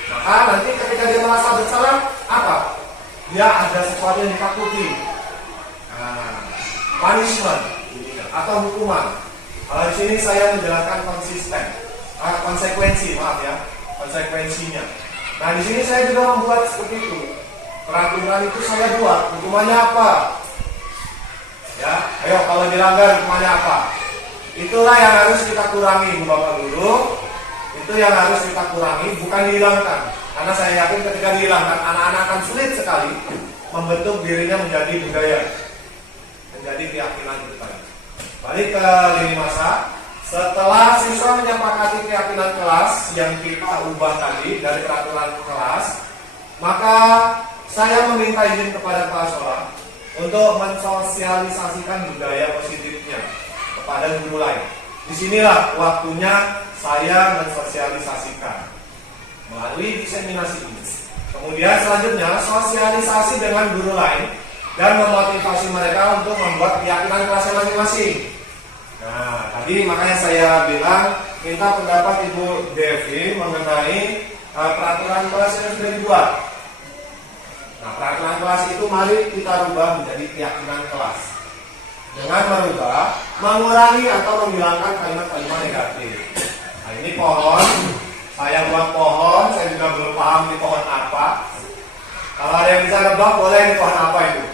Maka nanti ketika dia merasa bersalah, apa? Dia ada sesuatu yang ditakuti. Punishment atau hukuman. Kalau di sini saya menjelaskan konsekuensinya. Nah di sini saya juga membuat seperti itu. Peraturan itu saya buat. Hukumannya apa? Ya, ayo kalau dilanggar hukumannya apa? Itulah yang harus kita kurangi, Bu Bapak Guru. Itu yang harus kita kurangi, bukan dihilangkan. Karena saya yakin ketika dihilangkan, anak-anak akan sulit sekali membentuk dirinya menjadi budaya, menjadi keyakinan itu tadi. Balik ke lini masa. Setelah siswa menyepakati keyakinan kelas yang kita ubah tadi dari peraturan kelas, maka saya meminta izin kepada kepala sekolah untuk mensosialisasikan budaya positifnya kepada guru lain. Disinilah waktunya saya mensosialisasikan melalui diseminasi ini. Kemudian selanjutnya sosialisasi dengan guru lain dan memotivasi mereka untuk membuat keyakinan kelasnya masing-masing. Nah, tadi makanya saya bilang minta pendapat Ibu Devi mengenai peraturan kelas yang sudah dibuat. Nah, peraturan kelas itu mari kita rubah menjadi keyakinan kelas. Dengan merubah, mengurangi atau menghilangkan kalimat-kalimat negatif. Nah, ini pohon, saya buat pohon, saya juga belum paham ini pohon apa. Kalau ada yang bisa nebak, boleh ini pohon apa itu?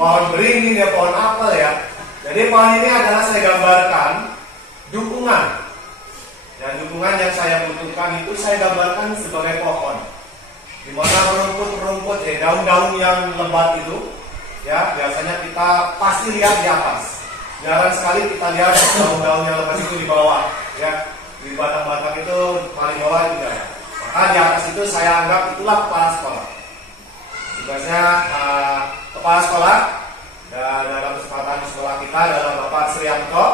Pohon beringin ya, pohon apel ya. Jadi pohon ini adalah saya gambarkan dukungan. Dan dukungan yang saya butuhkan itu saya gambarkan sebagai pohon. Di mana rumput-rumput, daun-daun yang lebat itu, ya biasanya kita pasti lihat di atas. Jarang sekali kita lihat daun-daun yang lebat itu di bawah, ya di batang-batang itu paling bawah juga. Maka di atas itu saya anggap itulah kepala sekolah. Tugasnya kepala sekolah dan dalam kesempatan sekolah kita adalah Bapak Srianto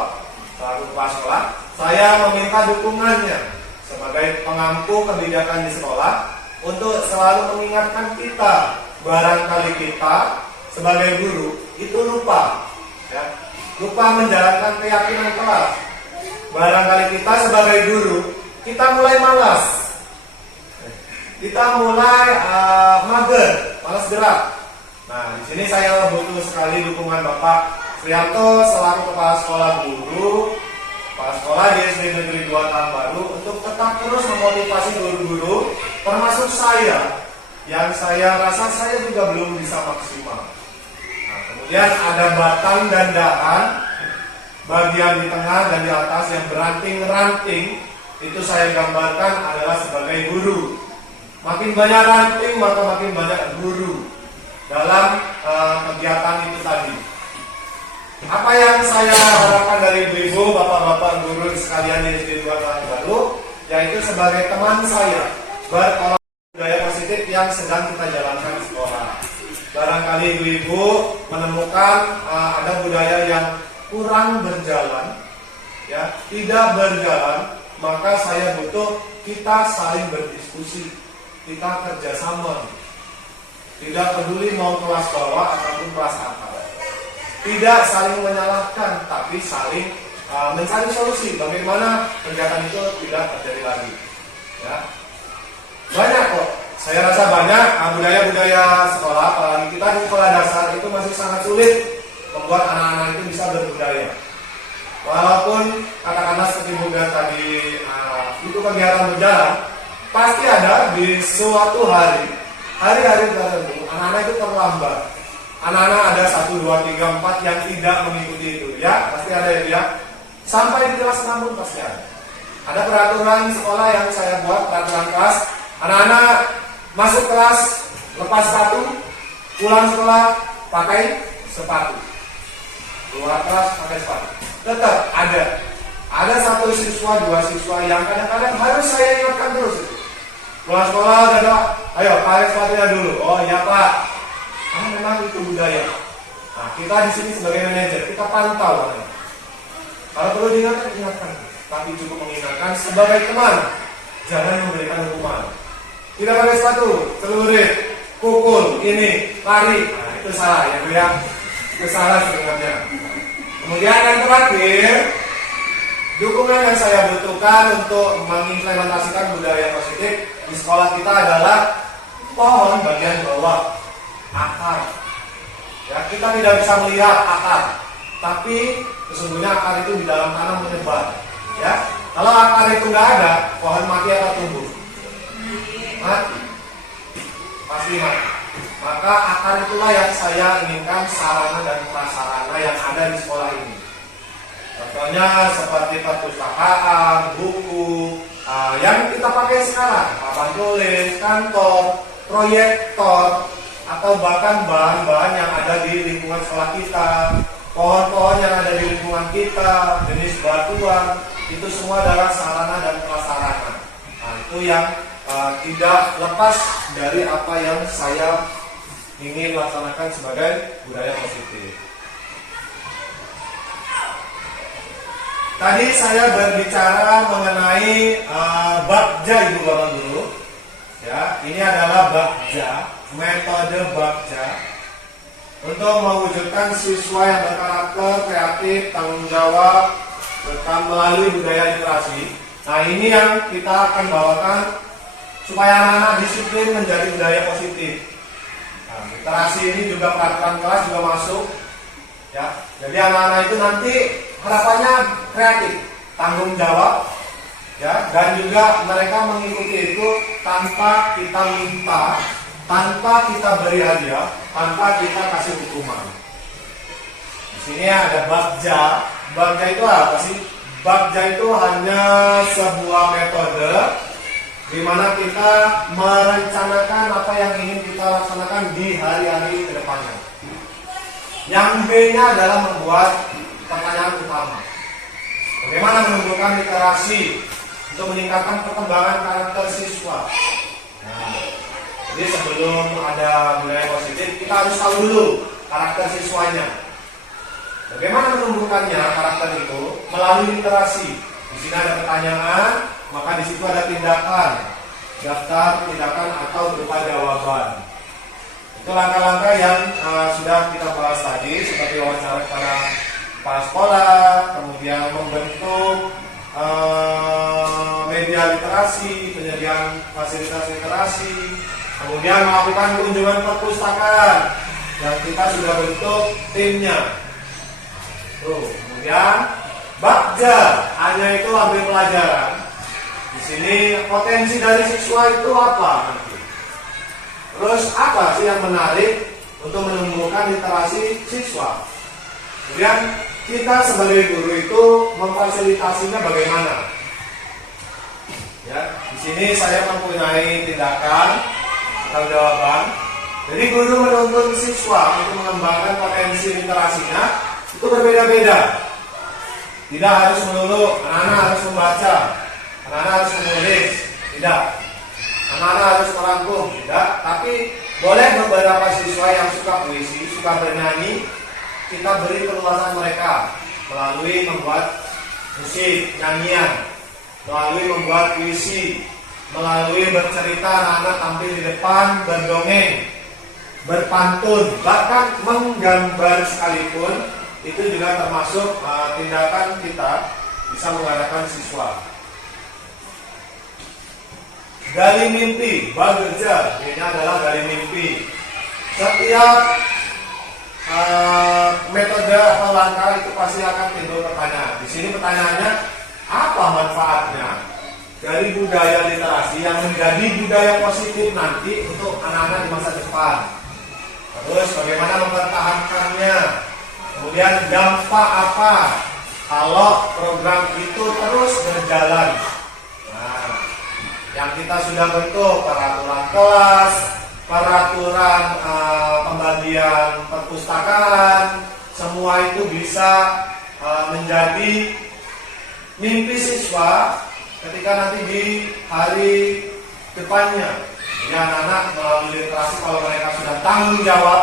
selaku kepala sekolah. Saya meminta dukungannya sebagai pengampu kebijakan di sekolah untuk selalu mengingatkan kita, barangkali kita sebagai guru itu lupa, ya, lupa menjalankan keyakinan kelas. Barangkali kita sebagai guru kita mulai malas, kita mulai mager, malas gerak. Nah, di sini saya butuh sekali dukungan Bapak Srianto selaku kepala sekolah guru, kepala sekolah di SD Negeri 2 Tambaru untuk tetap terus memotivasi guru-guru, termasuk saya, yang saya rasa saya juga belum bisa maksimal. Nah, kemudian ada batang dan dahan, bagian di tengah dan di atas yang beranting-ranting, itu saya gambarkan adalah sebagai guru. Makin banyak ranting maka makin banyak guru dalam kegiatan itu tadi. Apa yang saya harapkan dari ibu-ibu, bapak-bapak guru sekalian di SD 2 Taman Baru, yaitu sebagai teman saya berolahraga budaya positif yang sedang kita jalankan di sekolah. Barangkali ibu-ibu menemukan ada budaya yang kurang berjalan, ya, tidak berjalan, maka saya butuh kita saling berdiskusi, kita kerjasama, tidak peduli mau kelas bawah ataupun kelas atas. Tidak saling menyalahkan, tapi saling mencari solusi bagaimana kegiatan itu tidak terjadi lagi. Ya. Banyak kok, saya rasa banyak budaya-budaya sekolah, apalagi kita di sekolah dasar itu masih sangat sulit membuat anak-anak itu bisa berbudaya. Walaupun katakanlah seperti Bunda tadi itu kegiatan berjalan, pasti ada di suatu hari-hari tertentu anak-anak itu terlambat. Anak-anak ada 1, 2, 3, 4 yang tidak mengikuti itu, ya pasti ada ya. Sampai di kelas 6 pun pasti ada. Ada peraturan sekolah yang saya buat, peraturan kelas. Anak-anak masuk kelas lepas sepatu, pulang sekolah pakai sepatu, keluar kelas pakai sepatu. Tetap ada 1 siswa, 2 siswa yang kadang-kadang harus saya ingatkan terus itu. Pulang sekolah udah, ayo pakai sepatunya dulu. Oh iya Pak. Memang itu budaya. Nah, kita di sini sebagai manajer kita pantau. Kalau perlu diingatkan, tapi cukup mengingatkan sebagai teman. Jangan memberikan hukuman. Tidak pakai sepatu, celurit, pukul, ini, lari. Nah, itu salah ya, Bu ya. Itu salah sebenarnya. Kemudian yang terakhir, dukungan yang saya butuhkan untuk mengimplementasikan budaya positif di sekolah kita adalah pohon bagian bawah. Akar, ya kita tidak bisa melihat akar, tapi sesungguhnya akar itu di dalam tanah menyebar, ya. Kalau akar itu nggak ada, pohon mati atau tumbuh? Mati, pasti mati. Maka akar itulah yang saya inginkan sarana dan prasarana yang ada di sekolah ini. Contohnya seperti perpustakaan, buku, yang kita pakai sekarang, papan tulis, kantor, proyektor, atau bahkan bahan-bahan yang ada di lingkungan sekolah kita, pohon-pohon yang ada di lingkungan kita, jenis batuan, itu semua adalah sarana dan prasarana. Nah, itu yang tidak lepas dari apa yang saya ingin laksanakan sebagai budaya positif. Tadi saya berbicara mengenai Bagja, Ibu Bapak Guru. Ya, ini adalah Bagja. Metode Bagja untuk mewujudkan siswa yang berkarakter, kreatif, tanggung jawab, melalui budaya literasi. Nah, ini yang kita akan bawakan supaya anak-anak disiplin menjadi budaya positif. Nah, literasi ini juga peraturan kelas juga masuk, ya. Jadi anak-anak itu nanti harapannya kreatif, tanggung jawab, ya, dan juga mereka mengikuti itu tanpa kita minta, tanpa kita beri hadiah, tanpa kita kasih hukuman. Di sini ada Bagja. Bagja itu apa sih? Bagja itu hanya sebuah metode di mana kita merencanakan apa yang ingin kita laksanakan di hari-hari ke depannya. Yang B-nya adalah membuat pertanyaan utama. Bagaimana menumbuhkan literasi untuk meningkatkan perkembangan karakter siswa. Nah, jadi sebelum ada budaya positif, kita harus tahu dulu karakter siswanya. Bagaimana menumbuhkannya karakter itu? Melalui literasi. Di sini ada pertanyaan, maka di situ ada tindakan, daftar tindakan atau berupa jawaban. Itu langkah-langkah yang sudah kita bahas tadi, seperti wawancara para kepala sekolah, kemudian membentuk media literasi, penyediaan fasilitas literasi. Kemudian melakukan kunjungan perpustakaan yang kita sudah bentuk timnya. Kemudian Bagja hanya itu ambil pelajaran. Di sini potensi dari siswa itu apa nanti? Terus apa sih yang menarik untuk menumbuhkan literasi siswa? Kemudian kita sebagai guru itu memfasilitasinya bagaimana? Ya, di sini saya mempunyai tindakan atau jawaban. Jadi guru menuntut siswa untuk mengembangkan potensi literasinya itu berbeda-beda. Tidak harus melulu anak-anak harus membaca, anak-anak harus menulis, tidak. Anak-anak harus merangkum, tidak. Tapi boleh beberapa siswa yang suka puisi, suka bernyanyi, kita beri keluasan mereka melalui membuat musik, nyanyian, melalui membuat puisi, melalui bercerita, anak-anak tampil di depan, berdongeng, berpantun, bahkan menggambar sekalipun, itu juga termasuk tindakan kita bisa mengadakan siswa. Gali mimpi, bekerja, ini adalah gali mimpi. Setiap metode atau langkah itu pasti akan timbul pertanyaan. Di sini pertanyaannya, apa manfaatnya dari budaya literasi yang menjadi budaya positif nanti untuk anak-anak di masa depan? Terus bagaimana mempertahankannya? Kemudian dampak apa kalau program itu terus berjalan? Nah, yang kita sudah bentuk peraturan kelas, peraturan pembagian perpustakaan, semua itu bisa menjadi mimpi siswa ketika nanti di hari depannya. Jadi anak-anak melalui literasi, kalau mereka sudah tanggung jawab,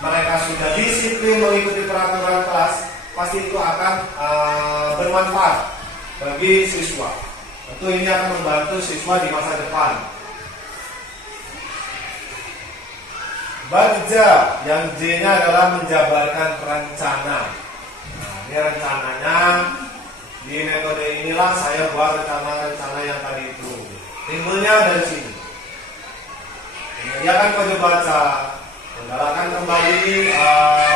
mereka sudah disiplin mengikuti peraturan kelas, pasti itu akan bermanfaat bagi siswa. Tentu ini akan membantu siswa di masa depan. Bagja, yang J-nya adalah menjabarkan rencana. Nah, ini rencananya, di metode inilah saya buat rencana-rencana yang tadi itu. Timbulnya dari sini. Menyediakan pojok baca, menggalakkan kembali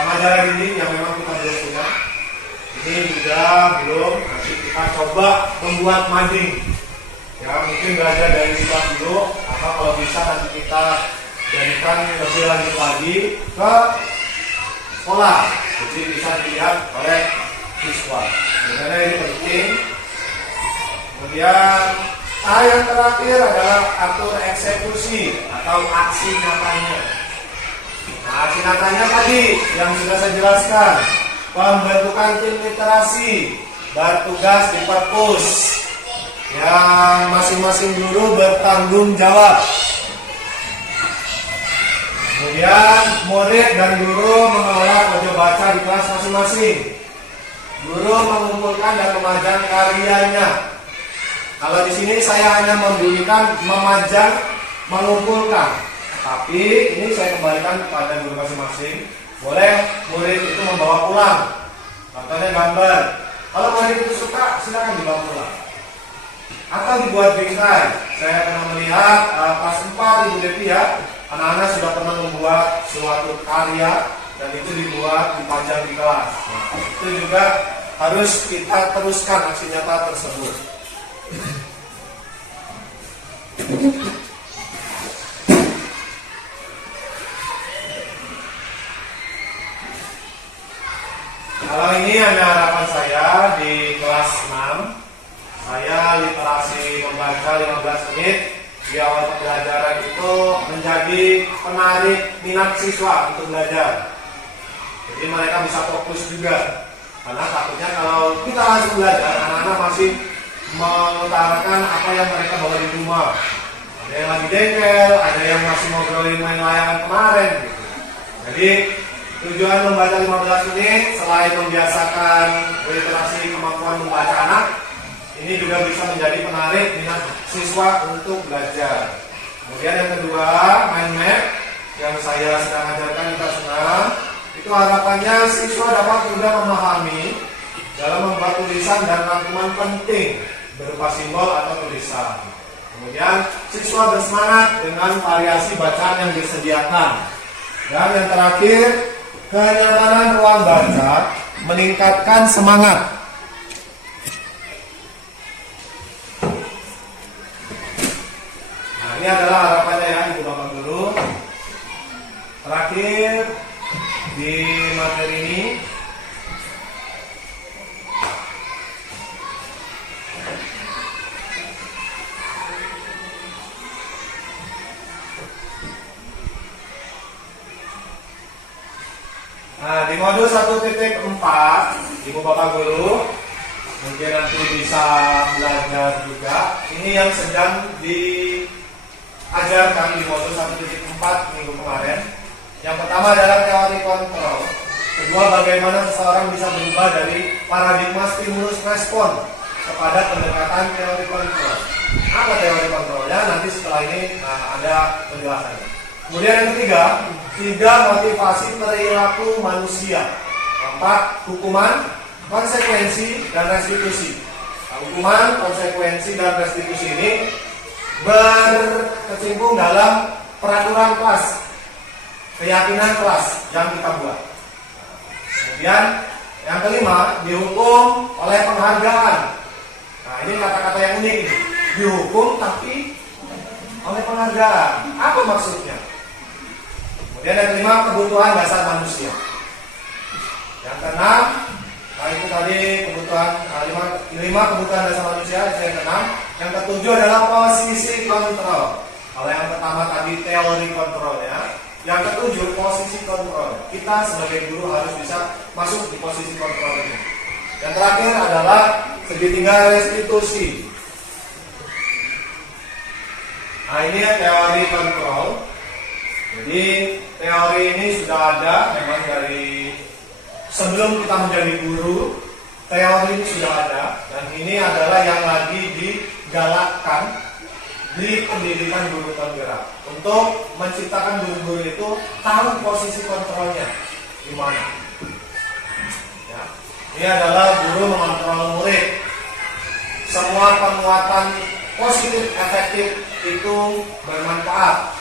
majalah ini yang memang kita belum punya. Ini juga belum, nanti kita coba membuat mading. Ya, mungkin belajar dari siswa dulu, atau kalau bisa nanti kita jadikan lebih lanjut lagi ke sekolah, jadi bisa dilihat oleh siswa. Sebenarnya ini penting. Kemudian yang terakhir adalah atur eksekusi atau aksi nyatanya. Nah, aksi nyatanya tadi yang sudah saya jelaskan, pembentukan tim literasi, bertugas di perpus, yang masing-masing guru bertanggung jawab. Kemudian murid dan guru mengelola pojok baca di kelas masing-masing. Guru mengumpulkan dan memajang karyanya. Kalau di sini saya hanya membunyikan memajang, mengumpulkan. Tapi ini saya kembalikan kepada guru masing-masing. Boleh murid itu membawa pulang. Contohnya gambar. Kalau murid itu suka, silakan dibawa pulang. Atau dibuat bingkai. Saya pernah melihat kelas 4 Ibu Devi ya. Anak-anak sudah pernah membuat suatu karya dan itu dibuat dipajang di kelas. Nah, itu juga harus kita teruskan aksi nyata tersebut. Kalau ini hanya harapan saya di kelas 6. Saya literasi membaca 15 menit di awal pembelajaran itu menjadi penarik minat siswa untuk belajar. Jadi mereka bisa fokus juga. Karena takutnya kalau kita langsung belajar, anak-anak masih mengutarakan apa yang mereka bawa di rumah. Ada yang lagi dengkel, ada yang masih ngobrolin main layangan kemarin gitu. Jadi tujuan membaca 15 menit selain membiasakan literasi kemampuan membaca anak, ini juga bisa menjadi penarik minat siswa untuk belajar. Kemudian yang kedua, mind map yang saya sedang ajarkan di kelas 6, itu harapannya siswa dapat mudah memahami dalam membuat tulisan dan rangkuman penting berupa simbol atau tulisan. Kemudian siswa bersemangat dengan variasi bacaan yang disediakan. Dan yang terakhir, kenyamanan ruang baca meningkatkan semangat. Nah, ini adalah harapannya ya Ibu Bapak Guru. Terakhir di materi ini, Nah, di modul 1.4, Ibu Bapak Guru mungkin nanti bisa belajar juga. Ini yang sedang diajarkan di modul 1.4 minggu kemarin. Yang pertama adalah teori kontrol. Kedua, bagaimana seseorang bisa berubah dari paradigma stimulus respon kepada pendekatan teori kontrol. Apa teori kontrolnya? Nanti setelah ini ada penjelasannya. Kemudian yang ketiga, 3 motivasi perilaku manusia. 4, hukuman, konsekuensi, dan restitusi. Nah, hukuman, konsekuensi, dan restitusi ini berkecimpung dalam peraturan kelas, keyakinan kelas yang kita buat. Kemudian yang kelima, dihukum oleh penghargaan. Nah, ini kata-kata yang unik ini. Dihukum tapi oleh penghargaan. Apa maksudnya? Kemudian yang kelima, kebutuhan dasar manusia. Yang keenam, nah itu tadi kebutuhan 5 kebutuhan dasar manusia. Yang keenam, yang ketujuh adalah posisi kontrol. Kalau yang pertama tadi teori kontrolnya, yang ketujuh posisi kontrol. Kita sebagai guru harus bisa masuk di posisi kontrol ini. Yang terakhir adalah segitiga restitusi. Nah, ini teori kontrol. Jadi teori ini sudah ada memang dari sebelum kita menjadi guru. Teori ini sudah ada, dan ini adalah yang lagi digalakkan di pendidikan guru penggerak untuk menciptakan guru-guru itu tahu posisi kontrolnya di mana. Ya. Ini adalah guru mengontrol murid. Semua penguatan positif efektif itu bermanfaat.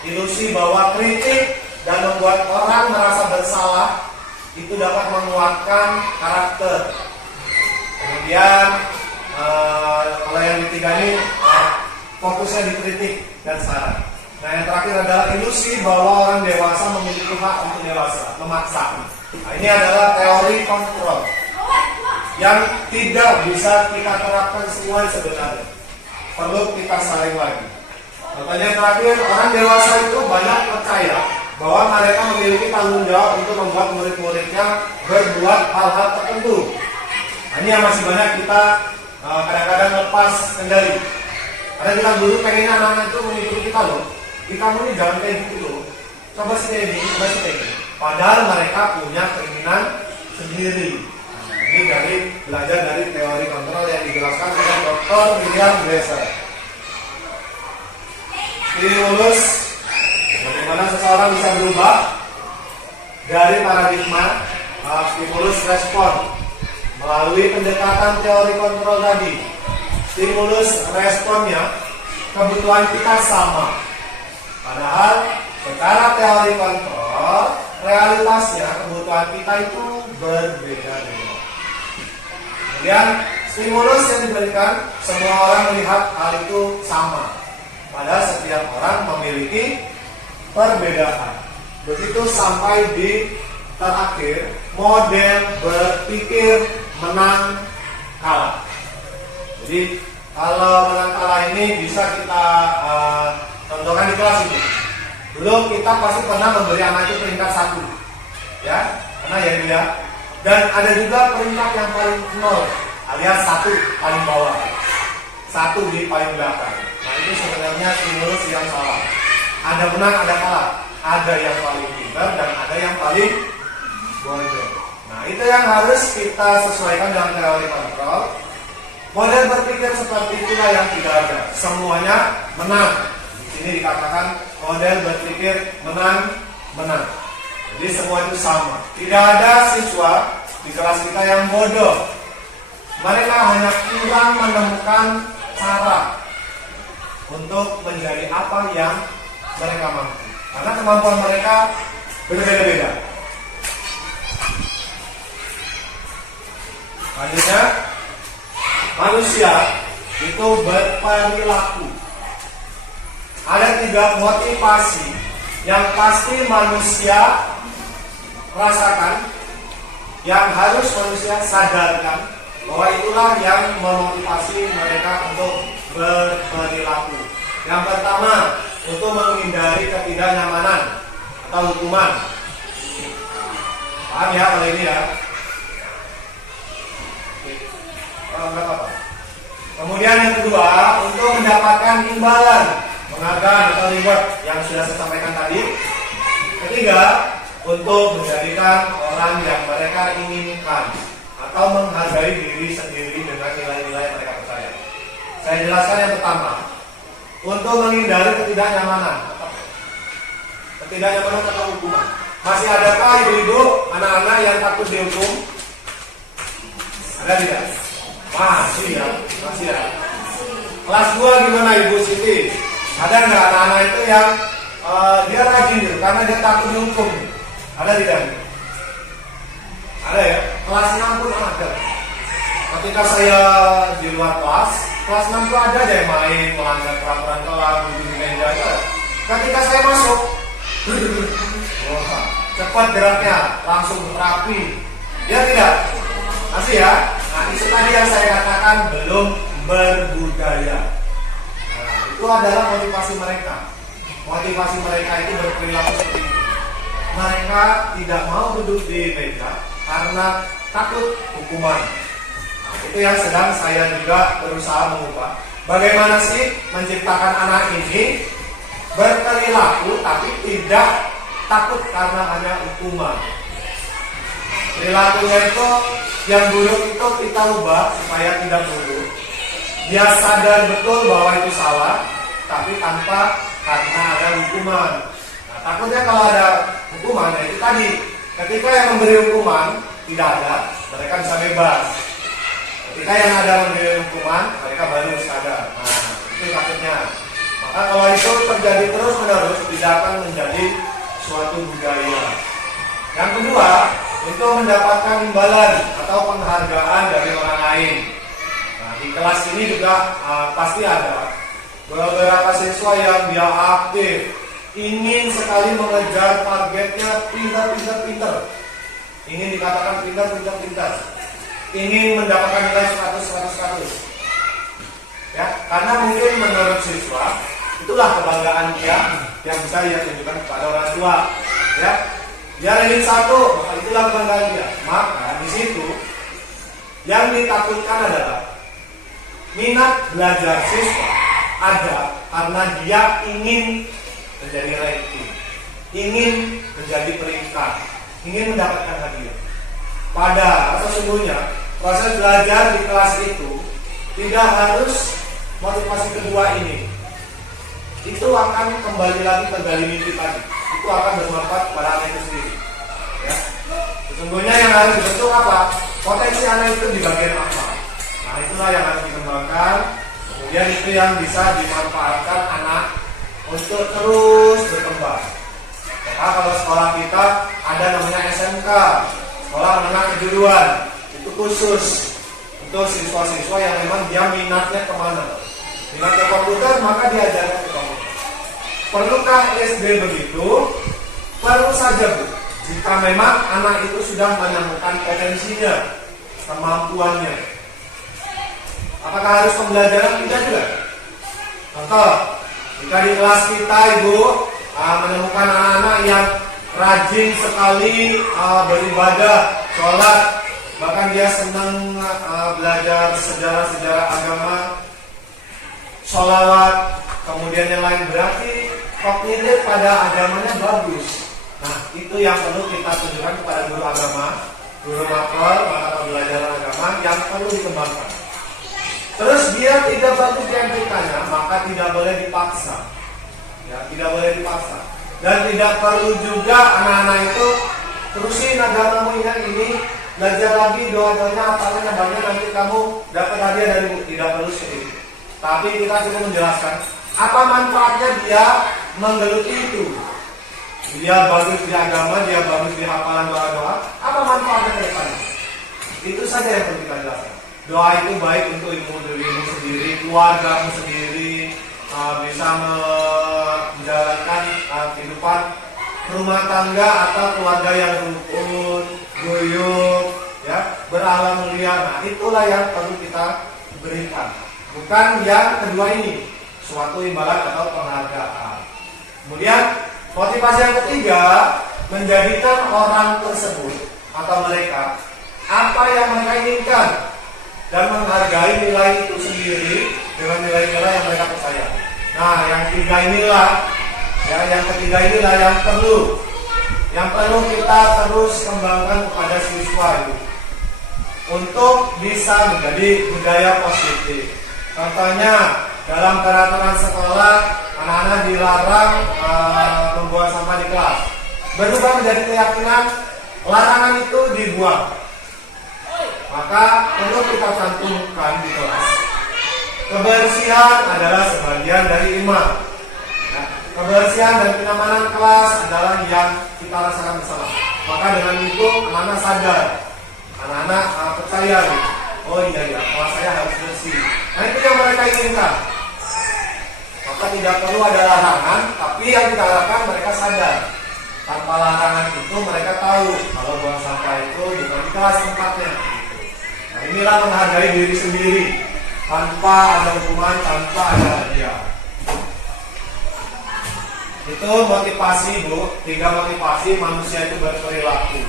Ilusi bahwa kritik dan membuat orang merasa bersalah itu dapat menguatkan karakter. Kemudian kalau yang ketiga ini fokusnya di kritik dan saran. Nah, yang terakhir adalah ilusi bahwa orang dewasa memiliki hak untuk dewasa, memaksa. Nah, ini adalah teori kontrol yang tidak bisa kita terapkan semua sebenarnya. Perlu kita saring lagi. Makanya terakhir, orang dewasa itu banyak percaya bahwa mereka memiliki tanggung jawab untuk membuat murid-muridnya berbuat hal-hal tertentu. Nah, ini yang masih banyak kita kadang-kadang lepas kendali. Karena kita dulu pengen anak-anak itu mengikuti kita loh. Kamu ini jangan kayak gitu loh. Coba sih kayak gini, coba sih kayak gini. Padahal mereka punya keinginan sendiri. Nah, ini dari belajar dari teori kontrol yang dijelaskan oleh Dr. William Glasser. Stimulus, bagaimana seseorang bisa berubah dari paradigma stimulus respon melalui pendekatan teori kontrol tadi. Stimulus responnya, kebutuhan kita sama. Padahal secara teori kontrol, realitasnya kebutuhan kita itu berbeda-beda. Kemudian stimulus yang diberikan, semua orang melihat hal itu sama. Padahal setiap orang memiliki perbedaan. Begitu sampai di terakhir, model berpikir menang kalah. Jadi kalau menang kalah ini bisa kita contohkan di kelas ini. Dulu kita pasti pernah memberi anak itu peringkat 1, ya, karena ya dia. Dan ada juga peringkat yang paling 0, alias 1 paling bawah, 1 di paling belakang. Nah, itu sebenarnya stimulus yang salah. Ada menang, ada kalah. Ada yang paling pintar dan ada yang paling bodoh. Nah, itu yang harus kita sesuaikan dalam teori kontrol. Model berpikir seperti itulah yang tidak ada. Semuanya menang. Di sini dikatakan model berpikir menang. Jadi semua itu sama. Tidak ada siswa di kelas kita yang bodoh. Mereka hanya kurang menemukan cara untuk menjadi apa yang mereka mampu. Karena kemampuan mereka berbeda-beda. Selanjutnya, manusia itu berperilaku. Ada 3 motivasi yang pasti manusia rasakan, yang harus manusia sadarkan bahwa itulah yang memotivasi mereka untuk berperilaku. Yang pertama, untuk menghindari ketidaknyamanan atau hukuman. Paham ya kalau ini ya? Enggak apa-apa. Kemudian yang kedua, untuk mendapatkan imbalan, penghargaan atau reward yang sudah saya sampaikan tadi. Ketiga, untuk menjadikan orang yang mereka inginkan atau menghargai diri sendiri dengan nilai-nilai yang mereka percaya. Saya jelaskan yang pertama, untuk menghindari ketidaknyamanan. Ketidaknyamanan atau hukuman. Masih adakah ibu-ibu, anak-anak yang takut dihukum? Ada tidak? Masih ya, masih ya. Kelas 2 gimana Ibu Siti? Ada nggak anak-anak itu yang dia rajin gitu, karena dia takut dihukum? Ada tidak? Ada ya? Kelas 6 pun ada. Ketika saya di luar kelas 6 itu ada aja yang main, melanggar peraturan kelas, duduk di meja aja. Ketika saya masuk, wah, cepat geraknya, langsung rapi. Ya tidak? Masih ya? Nah, itu tadi yang saya katakan belum berbudaya. Nah, itu adalah motivasi mereka. Motivasi mereka itu berperilaku seperti itu. Mereka tidak mau duduk di meja karena takut hukuman. Nah, itu yang sedang saya juga berusaha mengubah. Bagaimana sih menciptakan anak ini berperilaku tapi tidak takut karena hanya hukuman. Perilakunya itu yang buruk itu kita ubah supaya tidak buruk. Dia sadar betul bahwa itu salah, tapi tanpa karena ada hukuman. Nah, takutnya kalau ada hukuman, ya itu tadi. Ketika yang memberi hukuman tidak ada, mereka bisa bebas. Ketika yang ada memberi hukuman, mereka baru sadar. Nah, itu takutnya. Maka kalau itu terjadi terus-menerus, tidak akan menjadi suatu budaya. Yang kedua, untuk mendapatkan imbalan atau penghargaan dari orang lain. Nah, di kelas ini juga pasti ada beberapa siswa yang dia aktif, ingin sekali mengejar targetnya, pintar. Ingin dikatakan pintar. Ingin mendapatkan nilai 100. Ya, karena mungkin menurut siswa itulah kebanggaan dia yang bisa dia tunjukkan kepada orang tua. Ya, dia ingin 1, maka itulah kebanggaan dia. Maka di situ yang ditakutkan adalah minat belajar siswa ada karena dia ingin menjadi ranking, ingin menjadi peringkat, ingin mendapatkan hadiah. Padahal sesungguhnya proses belajar di kelas itu tidak harus motivasi kedua ini. Itu akan kembali lagi ke gali mimpi tadi. Itu akan bermanfaat pada anak itu sendiri. Ya. Sesungguhnya yang harus dibentuk apa? Potensi anak itu di bagian apa? Nah, itulah yang harus dikembangkan. Kemudian itu yang bisa dimanfaatkan anak untuk terus berkembang. Maka kalau sekolah kita ada namanya SMK, sekolah menengah kejuruan, itu khusus untuk siswa-siswa yang memang dia minatnya kemana. Minat ke komputer, maka diajarkan ke komputer. Perlukah SD begitu? Perlu saja, Bu. Jika memang anak itu sudah menemukan potensinya, kemampuannya. Apakah harus pembelajaran? Tidak juga. Contoh, jika di kelas kita Ibu menemukan anak-anak yang rajin sekali beribadah, sholat, bahkan dia senang belajar sejarah-sejarah agama, sholawat, kemudian yang lain, berarti kognitif pada agamanya bagus. Nah, itu yang perlu kita tunjukkan kepada guru agama, guru mapel, mata pembelajaran agama yang perlu dikembangkan. Terus dia tidak bagus di MTK-nya, maka tidak boleh dipaksa. Ya, tidak boleh dipaksa. Dan tidak perlu juga anak-anak itu terusin agamamu ini, belajar lagi doa-doanya, apalagi banyak nanti kamu dapat hadiah dari ibu. Tidak perlu seperti itu. Tapi kita cukup menjelaskan apa manfaatnya dia menggeluti itu. Dia bagus di agama, dia bagus di hafalan doa-doa. Apa manfaatnya ke depannya? Itu saja yang perlu kita jelaskan. Doa itu baik untuk dirimu sendiri, keluargamu sendiri, bisa menjalankan kehidupan rumah tangga atau keluarga yang rukun, guyup, ya, berakhlak mulia. Nah, itulah yang perlu kita berikan. Bukan yang kedua ini, suatu imbalan atau penghargaan. Kemudian motivasi yang ketiga, menjadikan orang tersebut atau mereka apa yang mereka inginkan dan menghargai nilai itu sendiri dengan nilai-nilai yang mereka percaya. Nah, yang ketiga inilah yang perlu kita terus kembangkan kepada siswa itu untuk bisa menjadi budaya positif. Contohnya dalam peraturan sekolah, anak-anak dilarang membuang sampah di kelas. Berubah menjadi keyakinan larangan itu dibuang. Maka perlu kita cantumkan di kelas. Kebersihan adalah sebagian dari iman. Nah, kebersihan dan kenyamanan kelas adalah yang kita rasakan bersama. Maka dengan itu anak-anak sadar, anak-anak percaya. Oh iya, kelas saya harus bersih. Nah, itu yang mereka inginkan. Maka tidak perlu ada larangan, tapi yang kita harapkan mereka sadar. Tanpa larangan itu mereka tahu kalau buang sampah itu bukan di kelas tempatnya. Nah, inilah menghargai diri sendiri tanpa ada hukuman, tanpa ada hadiah. Itu motivasi, Bu. 3 motivasi manusia itu berperilaku.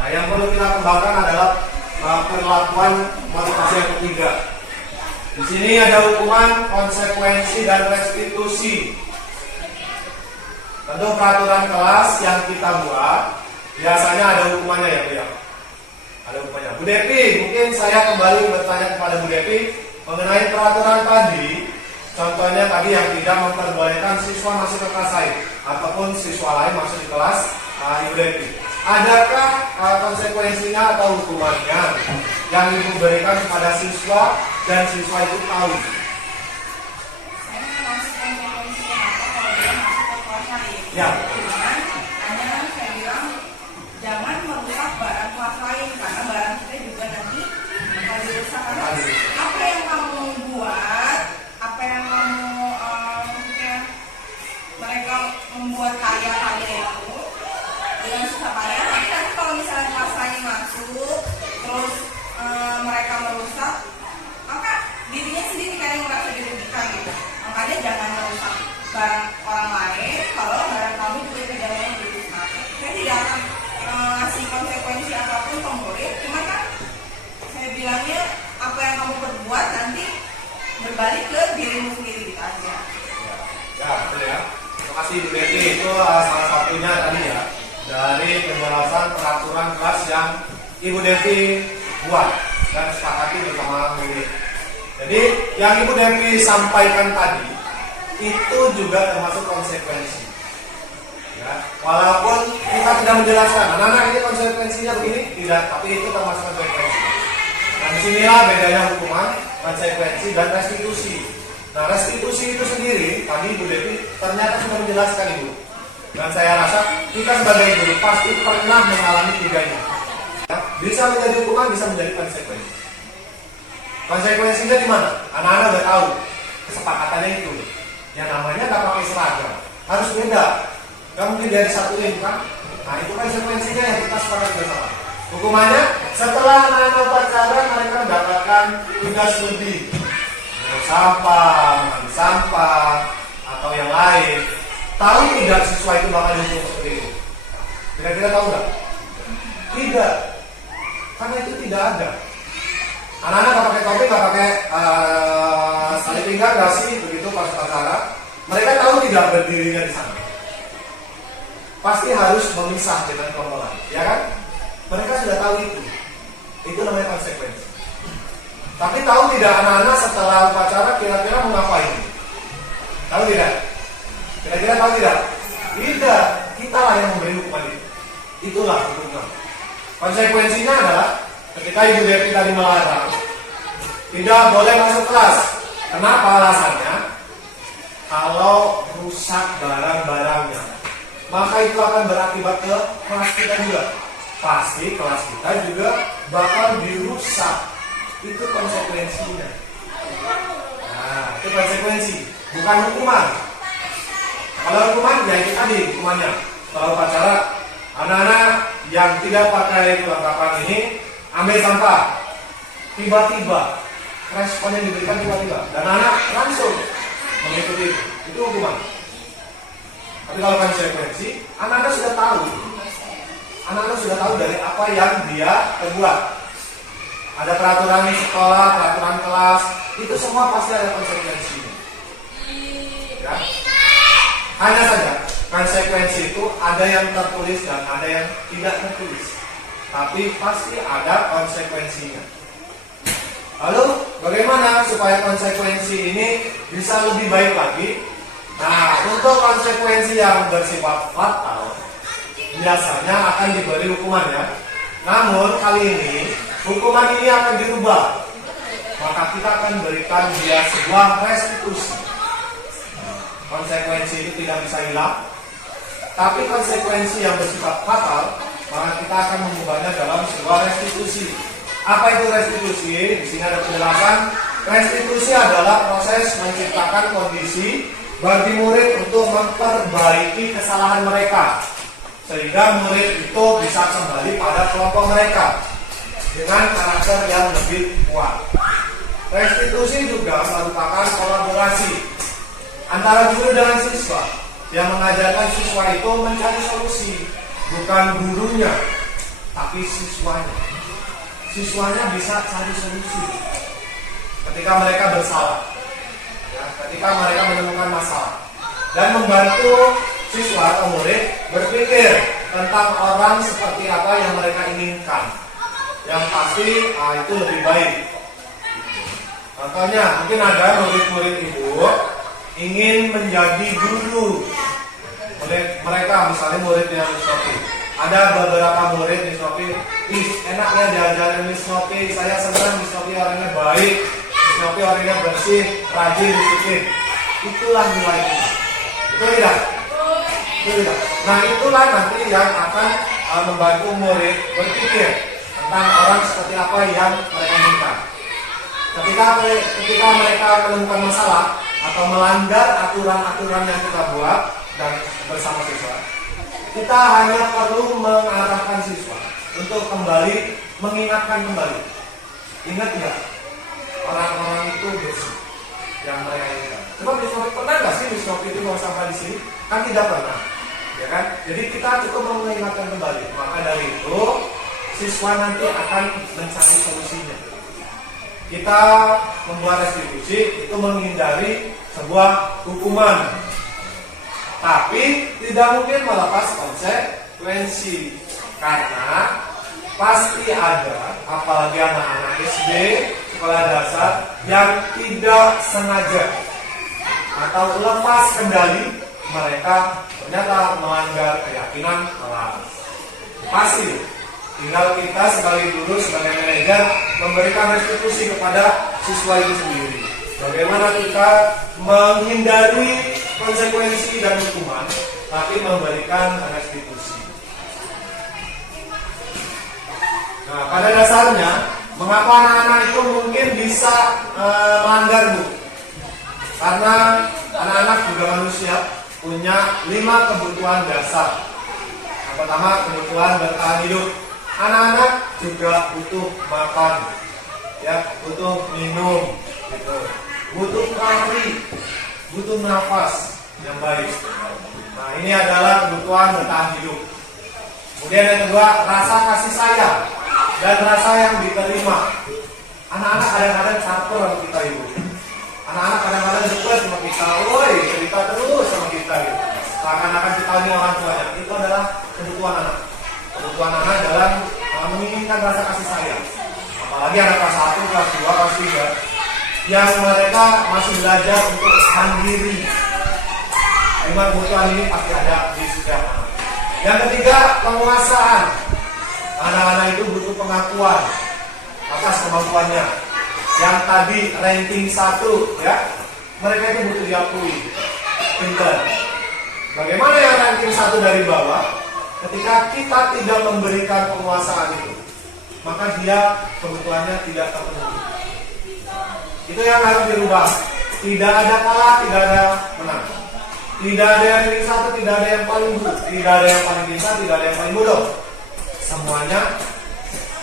Nah, yang perlu kita kembangkan adalah perlakuan motivasi yang ketiga. Di sini ada hukuman, konsekuensi, dan restitusi. Tentu peraturan kelas yang kita buat biasanya ada hukumannya ya, Bu ya. Ada hukumannya. Bu Depi, mungkin saya kembali bertanya kepada Bu Depi mengenai peraturan tadi. Contohnya tadi yang tidak memperbolehkan siswa masuk ke kelas lain ataupun siswa lain masuk di kelas Ibu Depi. Adakah konsekuensinya atau hukumannya yang Ibu berikan kepada siswa dan siswa itu tahu? Saya nggak tahu konsekuensinya apa kalau dia masuk ke kelas lain. Ya. Hanya saya bilang jangan merusak barang kelas lain karena barang kita juga nanti akan dirusak. Karena apa yang kamu buat, apa yang kamu maksudnya mereka membuat karya-karya itu dengan susah payah, tapi nanti kalau misalnya kelas lain masuk terus mereka merusak, maka dirinya sendiri kan yang merasa dirugikan gitu. Makanya jangan merusak barang orang lain kalau barang kamu juga tidak mau dirusak. Saya tidak akan ngasih konsekuensi apapun ke murid, cuma kan saya bilangnya apa yang kamu perbuat nanti berbalik ke dirimu sendiri gitu aja. Ya, betul ya. Terima kasih Bu Devi. Itu salah satunya tadi ya dari penjelasan peraturan kelas yang Ibu Devi buat dan sepakati bersama murid. Jadi yang Ibu Devi sampaikan tadi itu juga termasuk konsekuensi. Ya, walaupun kita tidak menjelaskan, anak-anak ini konsekuensinya begini, tidak, tapi itu termasuk konsekuensi. Nah, disinilah bedanya hukuman, konsekuensi, dan restitusi. Nah, restitusi itu sendiri, tadi Ibu Devi ternyata sudah menjelaskan Ibu. Dan saya rasa kita sebagai guru pasti pernah mengalami tiganya. Ya, bisa menjadi hukuman, bisa menjadi konsekuensi. Konsekuensinya di mana? Anak-anak udah tahu kesepakatannya itu. Yang namanya nggak pakai seragam, harus beda. Nggak mungkin dari satu tim kan? Nah, itu konsekuensinya yang kita sepakati bersama. Hukumannya setelah anak-anak upacara mereka mendapatkan tugas lebih, sampah, mandi sampah, atau yang lain. Tahu tidak siswa itu bakal dihukum seperti itu? Kira-kira tahu nggak? Tidak, karena itu tidak ada. Anak-anak nggak pakai topi, nggak pakai salib pinggang, dasi, begitu pas upacara. Mereka tahu tidak berdirinya di sana. Pasti harus memisah dengan kelompok lain, ya kan? Mereka sudah tahu itu. Itu namanya konsekuensi. Tapi tahu tidak anak-anak setelah upacara kira-kira mau ngapain? Tahu tidak? Kira-kira tahu tidak? Tidak. Kita lah yang memberi hukuman itu. Itulah hukuman. Konsekuensinya adalah ketika Ibu Devi tadi melarang, tidak boleh masuk kelas. Kenapa alasannya? Kalau rusak barang-barangnya, maka itu akan berakibat ke kelas kita juga. Pasti kelas kita juga bakal dirusak. Itu konsekuensinya. Nah, itu konsekuensi, bukan hukuman. Kalau hukuman, ya itu tadi hukumannya. Kalau upacara, anak-anak yang tidak pakai kelengkapan ini ambil sampah. Tiba-tiba, respon yang diberikan tiba-tiba, dan anak langsung mengikuti itu. Itu hukuman. Tapi kalau konsekuensi, anak-anak sudah tahu. anak-anak sudah tahu dari apa yang dia perbuat. Ada peraturan di sekolah, peraturan kelas, itu semua pasti ada konsekuensinya. Ya. Hanya saja konsekuensi itu ada yang tertulis dan ada yang tidak tertulis. Tapi pasti ada konsekuensinya. Lalu bagaimana supaya konsekuensi ini bisa lebih baik lagi? Nah, untuk konsekuensi yang bersifat fatal biasanya akan diberi hukuman ya. Namun kali ini hukuman ini akan dirubah. Maka kita akan berikan dia sebuah restitusi. Konsekuensi itu tidak bisa hilang. Tapi konsekuensi yang bersifat fatal, maka kita akan mengubahnya dalam sebuah restitusi. Apa itu restitusi? Di sini ada penjelasan. Restitusi adalah proses menciptakan kondisi bagi murid untuk memperbaiki kesalahan mereka, sehingga murid itu bisa kembali pada kelompok mereka dengan karakter yang lebih kuat. Restitusi juga merupakan kolaborasi antara guru dengan siswa, yang mengajarkan siswa itu mencari solusi, bukan gurunya, tapi siswanya. Siswanya bisa cari solusi ketika mereka bersalah, ya, ketika mereka menemukan masalah, dan membantu siswa atau murid berpikir tentang orang seperti apa yang mereka inginkan. Yang pasti itu lebih baik. Contohnya, mungkin ada murid-murid ibu ingin menjadi guru. Mereka misalnya murid yang Sophie. Ada beberapa murid Miss Sophie, enaknya diajarin Miss Sophie, saya senang Miss Sophie orangnya baik, Miss Sophie orangnya bersih, rajin, disiplin. Itulah nilainya. Betul tidak? Betul tidak? Nah, itulah nanti yang akan membantu murid berpikir tentang orang seperti apa yang mereka inginkan. Ketika mereka menemukan masalah atau melanggar aturan-aturan yang kita buat dan bersama siswa, kita hanya perlu mengarahkan siswa untuk kembali, mengingatkan kembali. Ingat ya, orang-orang itu bersih yang mereka inginkan. Coba Miss Sophie, pernah nggak sih Miss Sophie itu mau sampah di sini? Kan tidak pernah, ya kan? Jadi kita cukup mengingatkan kembali. Maka dari itu, siswa nanti akan mencari solusinya. Kita membuat restitusi itu menghindari sebuah hukuman, tapi tidak mungkin melepas konsekuensi, karena pasti ada, apalagi anak-anak SD, sekolah dasar yang tidak sengaja atau lepas kendali mereka ternyata melanggar keyakinan kelas. Pasti tinggal kita sebagai guru, sebagai manajer memberikan restitusi kepada siswa itu sendiri. Bagaimana kita menghindari konsekuensi dan hukuman, tapi memberikan restitusi. Nah, pada dasarnya, mengapa anak-anak itu mungkin bisa melanggar, Bu? Karena anak-anak juga manusia, punya 5 kebutuhan dasar. Yang pertama, kebutuhan bertahan hidup. Anak-anak juga butuh makan, ya, butuh minum, gitu. Butuh lari, butuh nafas yang baik. Nah, ini adalah kebutuhan bertahan hidup. Kemudian yang kedua, rasa kasih sayang dan rasa yang diterima. Anak-anak kadang-kadang caper sama kita, Ibu. Anak-anak kadang-kadang dekat sama kita, woi, cerita terus sama kita, gitu. Seakan-akan kita ini orang tuanya. Itu adalah kebutuhan anak. Kebutuhan anak dalam menginginkan rasa kasih sayang. Apalagi anak kelas 1, kelas 2, kelas 3 yang mereka masih belajar untuk mandiri. 5 kebutuhan ini pasti ada di setiap anak. Yang ketiga, penguasaan. Anak-anak itu butuh pengakuan atas kemampuannya. Yang tadi ranking 1, ya, mereka itu butuh diakui, pintar. Bagaimana yang ranking 1 dari bawah? Ketika kita tidak memberikan penguasaan itu, maka dia kebutuhannya tidak terpenuhi. Itu yang harus dirubah. Tidak ada kalah, tidak ada menang. Tidak ada yang ranking 1, tidak ada yang paling buruk, tidak ada yang paling bisa, tidak ada yang paling bodoh. Semuanya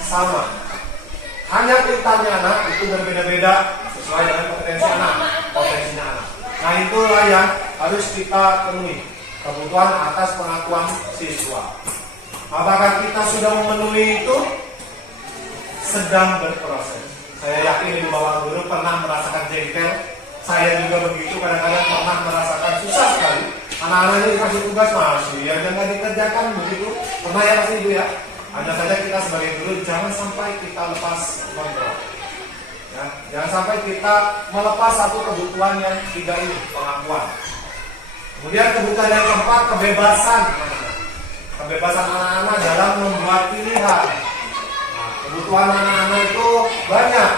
sama. Hanya pintarnya anak itu berbeda-beda sesuai dengan kompetensi anak, potensinya anak. Nah, itulah yang harus kita penuhi, kebutuhan atas pengakuan siswa. Apakah kita sudah memenuhi itu? Sedang berproses. Saya yakin ibu bapak guru pernah merasakan jengkel. Saya juga begitu, kadang-kadang pernah merasakan susah sekali. Anak-anak ini dikasih tugas masih ya jangan dikerjakan begitu. Pernah ya pasti ibu ya. Hanya saja kita sebagai guru jangan sampai kita lepas kontrol. Ya, jangan sampai kita melepas satu kebutuhan yang tiga ini, pengakuan. Kemudian kebutuhan yang keempat, kebebasan. Kebebasan anak-anak dalam membuat pilihan. Nah, kebutuhan anak-anak itu banyak.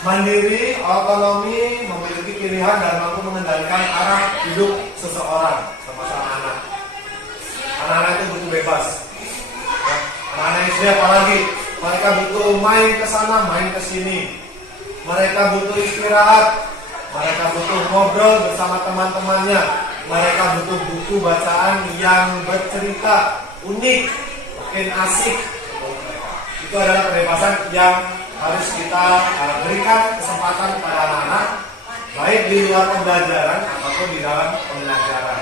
Mandiri, otonomi, memiliki pilihan dan mampu mengendalikan arah hidup seseorang, termasuk anak-anak. Anak-anak itu butuh bebas. Ya, anak-anak SD apalagi, mereka butuh main ke sana, main ke sini. Mereka butuh istirahat. Mereka butuh ngobrol bersama teman-temannya. Mereka butuh buku bacaan yang bercerita, unik, mungkin asik. Itu adalah kebebasan yang harus kita berikan kesempatan kepada anak-anak, baik di luar pembelajaran ataupun di dalam pembelajaran.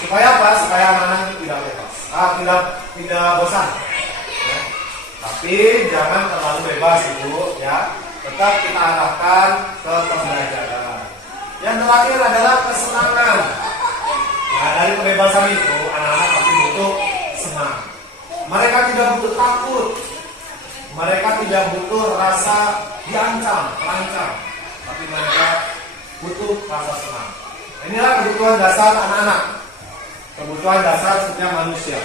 Supaya apa? Supaya anak-anak tidak bebas, tidak bosan. Ya. Tapi jangan terlalu bebas ibu, ya. Tetap kita arahkan ke pembelajaran. Yang terakhir adalah kesenangan. Nah, dari kebebasan itu anak-anak pasti butuh senang. Mereka tidak butuh takut. Mereka tidak butuh rasa diancam, terancam. Tapi mereka butuh rasa senang. Inilah kebutuhan dasar anak-anak. Kebutuhan dasar setiap manusia.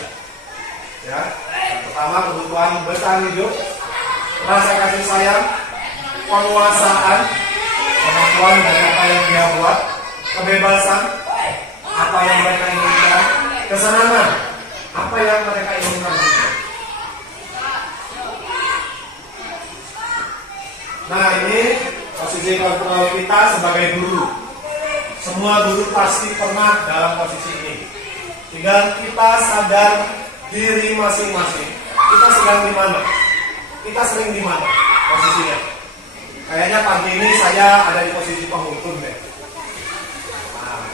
Ya. Yang pertama kebutuhan bertahan hidup, rasa kasih sayang, penguasaan, kemampuan dari apa yang dia buat, kebebasan, apa yang mereka inginkan, kesenangan, apa yang mereka inginkan. Nah, ini posisi kontrol kita sebagai guru. Semua guru pasti pernah dalam posisi ini. Tinggal kita sadar diri masing-masing. Kita sedang di mana? Kita sering di mana posisinya? Kayaknya pagi ini saya ada di posisi penghukum deh. Nah,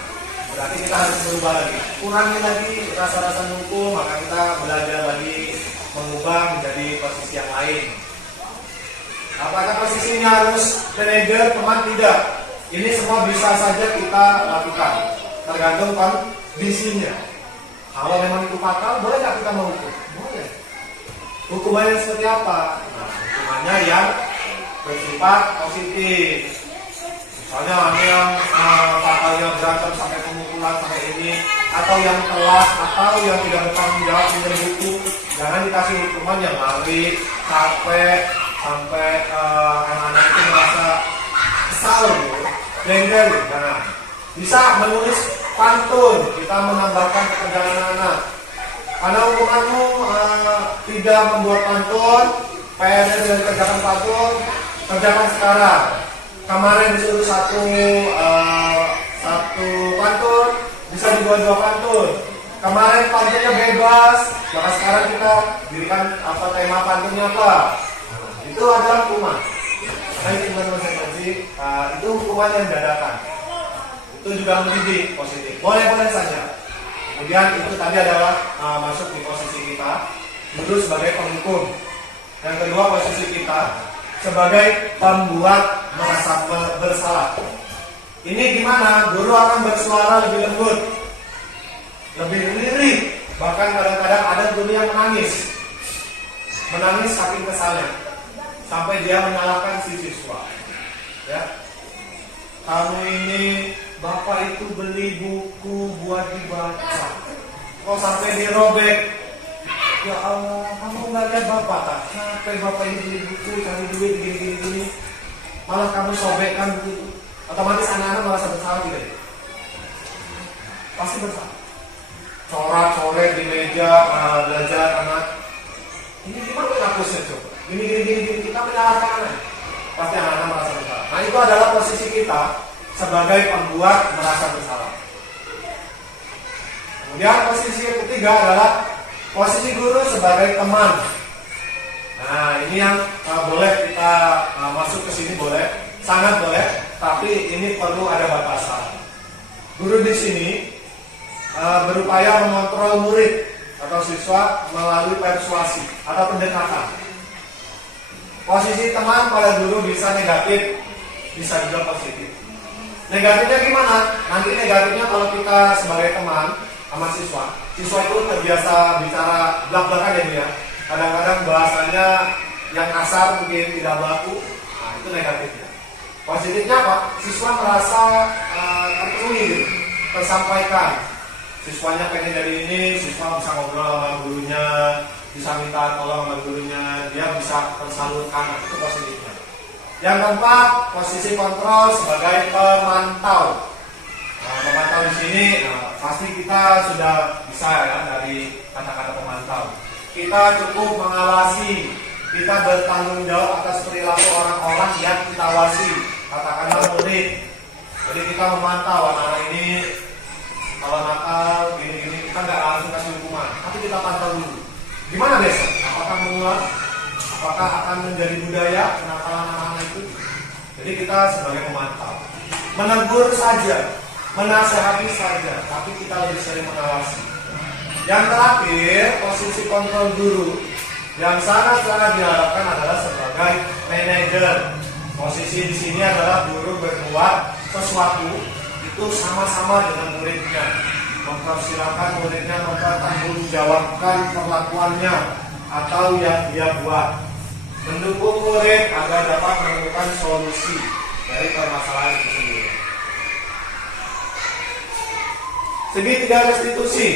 berarti kita harus berubah lagi. Kurangi lagi rasa-rasa hukum, maka kita belajar lagi mengubah menjadi posisi yang lain. Apakah posisinya harus manajer, teman? Tidak. Ini semua bisa saja kita lakukan. Tergantung kondisinya. Kalau memang itu fatal, boleh nggak kita menghukum? Boleh. Hukumannya seperti apa? Nah, hukumannya yang bersifat positif. Misalnya yang fatalnya berantem sampai pemukulan sampai ini, atau yang telat, atau yang tidak bertanggung jawab dengan buku, jangan dikasih hukuman yang lari, capek, sampai anak-anak itu merasa kesal, jengkel. Nah, bisa menulis pantun, kita menambahkan pekerjaan anak-anak. Karena hukumanmu tidak membuat pantun, PR-nya tidak dikerjakan pantun, kerjakan sekarang. Kemarin disuruh satu pantun, bisa dibuat 2 pantun. Kemarin pantunnya bebas, maka sekarang kita dirikan tema pantunnya apa? Itu adalah hukuman. Baik teman-teman saya kaji, itu hukuman yang dadakan. Itu juga mendidik positif. Boleh-boleh saja. Kemudian itu tadi adalah masuk di posisi kita dulu sebagai penghukum. Yang kedua posisi kita sebagai pembuat merasa bersalah. Ini gimana? Guru akan bersuara lebih lembut, lebih lirik. Bahkan kadang-kadang ada guru yang menangis saking kesalnya. Sampai dia menyalahkan si siswa. Ya, kamu ini bapak itu beli buku buat dibaca, kok sampai dirobek? Ya Allah, kamu nggak lihat bapak tak? Sampai bapak ini beli buku cari duit gini, malah kamu sobekkan begitu. Otomatis anak-anak merasa bersalah tidak? Pasti bersalah. Coret-coret di meja belajar anak. Ini gimana hapusnya coba? Gini, kita menyalahkan anak. Pasti anak-anak merasa bersalah. Nah, itu adalah posisi kita sebagai pembuat merasa bersalah. Kemudian posisi yang ketiga adalah posisi guru sebagai teman. Nah, ini yang boleh kita masuk ke sini, boleh, sangat boleh, tapi ini perlu ada batasan. Guru di sini berupaya mengontrol murid atau siswa melalui persuasi atau pendekatan. Posisi teman pada guru bisa negatif, bisa juga positif. Negatifnya gimana? Nanti negatifnya kalau kita sebagai teman sama siswa itu terbiasa bicara belak-belakan ya dia. Kadang-kadang bahasanya yang kasar mungkin tidak baku, nah itu negatifnya. Positifnya apa? Siswa merasa terpenuhi gitu, tersampaikan. Siswanya pengen jadi ini, siswa bisa ngobrol sama gurunya, bisa minta tolong sama gurunya, dia bisa tersalurkan, itu positifnya. Yang keempat, posisi kontrol sebagai pemantau. Nah, pemantau di sini pasti kita sudah bisa ya dari kata-kata pemantau. Kita cukup mengawasi, kita bertanggung jawab atas perilaku orang-orang yang kita awasi, katakanlah murid. Jadi kita memantau anak-anak ini kalau nakal gini-gini, kita nggak langsung kasih hukuman, tapi kita pantau dulu. Gimana besok? Apakah mengulang? Apakah akan menjadi budaya kenakalan anak-anak itu? Jadi kita sebagai pemantau, menegur saja, menasehati saja, tapi kita lebih sering mengawasi. Yang terakhir, posisi kontrol guru yang sangat-sangat diharapkan adalah sebagai manajer. Posisi di sini adalah guru berbuat sesuatu itu sama-sama dengan muridnya, mempersilahkan muridnya mempertanggungjawabkan perlakuannya atau yang dia buat, mendukung murid agar dapat menemukan solusi dari permasalahan itu sendiri. Segitiga restitusi.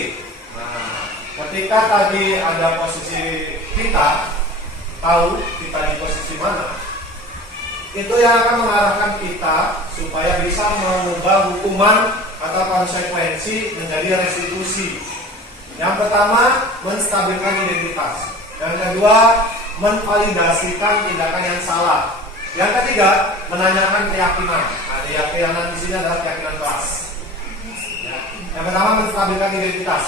Nah, ketika tadi ada posisi kita, tahu kita di posisi mana, itu yang akan mengarahkan kita supaya bisa mengubah hukuman atau konsekuensi menjadi restitusi. Yang pertama, menstabilkan identitas. Yang kedua, memvalidasikan tindakan yang salah. Yang ketiga, menanyakan keyakinan. Nah, keyakinan di sini adalah keyakinan kelas. Ya. Yang pertama, menstabilkan identitas.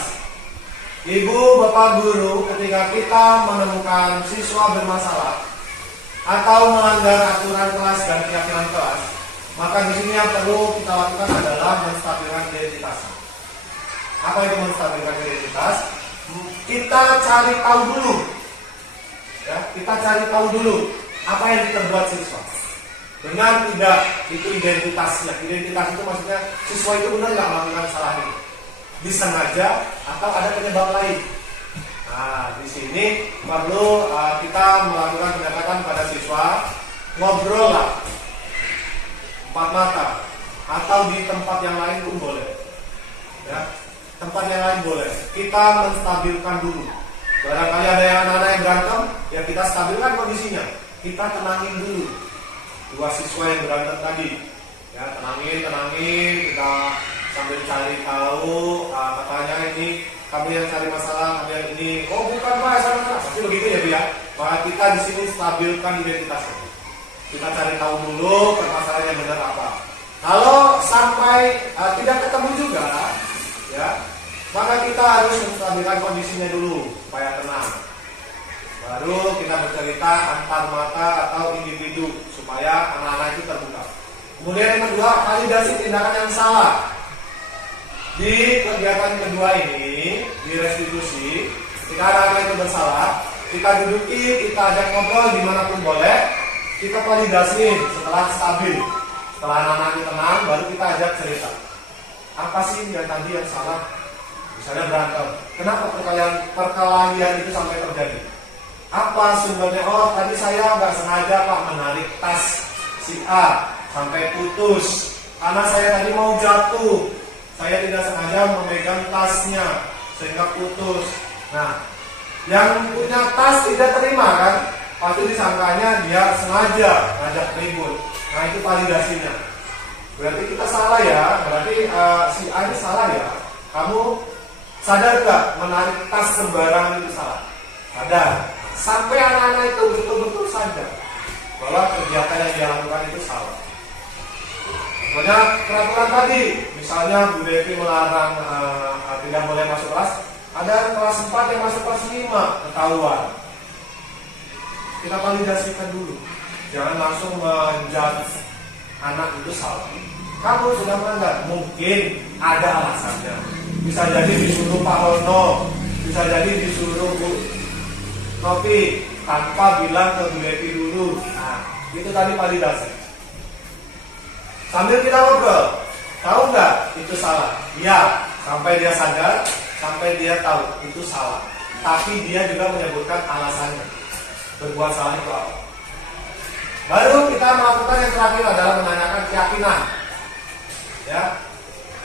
Ibu, bapak guru, ketika kita menemukan siswa bermasalah atau melanggar aturan kelas dan keyakinan kelas, maka di sini yang perlu kita lakukan adalah menstabilkan identitas. Apa itu menstabilkan identitas? Kita cari tahu dulu, ya, kita cari tahu dulu apa yang diperbuat siswa. Dengan tidak itu identitasnya. Identitas itu maksudnya siswa itu benar nggak melakukan salah ini, disengaja atau ada penyebab lain. Nah, di sini perlu kita melakukan pendekatan pada siswa, ngobrol lah, empat mata, atau di tempat yang lain pun boleh. Ya, tempat yang lain boleh. Kita menstabilkan dulu. Barangkali ada yang anak-anak yang berantem, ya kita stabilkan kondisinya. Kita tenangin dulu dua siswa yang berantem tadi. Ya, tenangin, kita sambil cari tahu, katanya ini kami yang cari masalah, kami yang ini. Oh bukan Pak, sama pasti begitu ya Bu ya. Maka kita di sini stabilkan identitasnya. Kita cari tahu dulu permasalahannya benar apa. Kalau sampai tidak ketemu juga, ya, maka kita harus menstabilkan kondisinya dulu supaya tenang. Baru kita bercerita antar mata atau individu supaya anak-anak itu terbuka. Kemudian yang kedua, validasi tindakan yang salah. Di kegiatan kedua ini, di restitusi, ketika anak-anak itu bersalah, kita duduki, kita ajak ngobrol dimanapun boleh, kita validasiin setelah stabil. Setelah anak-anak itu tenang, baru kita ajak cerita. Apa sih yang tadi yang salah? Misalnya berantem. Kenapa perkelahian itu sampai terjadi? Apa sumbernya? Oh, tadi saya nggak sengaja Pak menarik tas si A sampai putus. Karena saya tadi mau jatuh. Saya tidak sengaja memegang tasnya sehingga putus. Nah, yang punya tas tidak terima kan? Pasti disangkanya dia sengaja ngajak ribut. Nah, itu validasinya. Berarti kita salah ya. Berarti si A ini salah ya. Kamu sadar gak menarik tas sembarangan itu salah? Sadar. Sampai anak-anak itu betul-betul sadar bahwa kegiatan yang dia lakukan itu salah. Banyak peraturan tadi, misalnya Bu Devi melarang tidak boleh masuk kelas. Ada kelas 4 yang masuk kelas 5 ketahuan. Kita validasikan dulu. Jangan langsung menjudge anak itu salah. Kamu sudah melanggar, mungkin ada alasannya. Bisa jadi disuruh Pak Hono, Bisa jadi disuruh Bu Novi tanpa bilang ke Bu Devi dulu. Nah, itu tadi validasi. Sambil kita ngobrol, tahu nggak itu salah? Iya, sampai dia sadar, sampai dia tahu itu salah. Tapi dia juga menyebutkan alasannya. Berbuat salah itu apa? Baru kita melakukan yang terakhir adalah menanyakan keyakinan. Ya,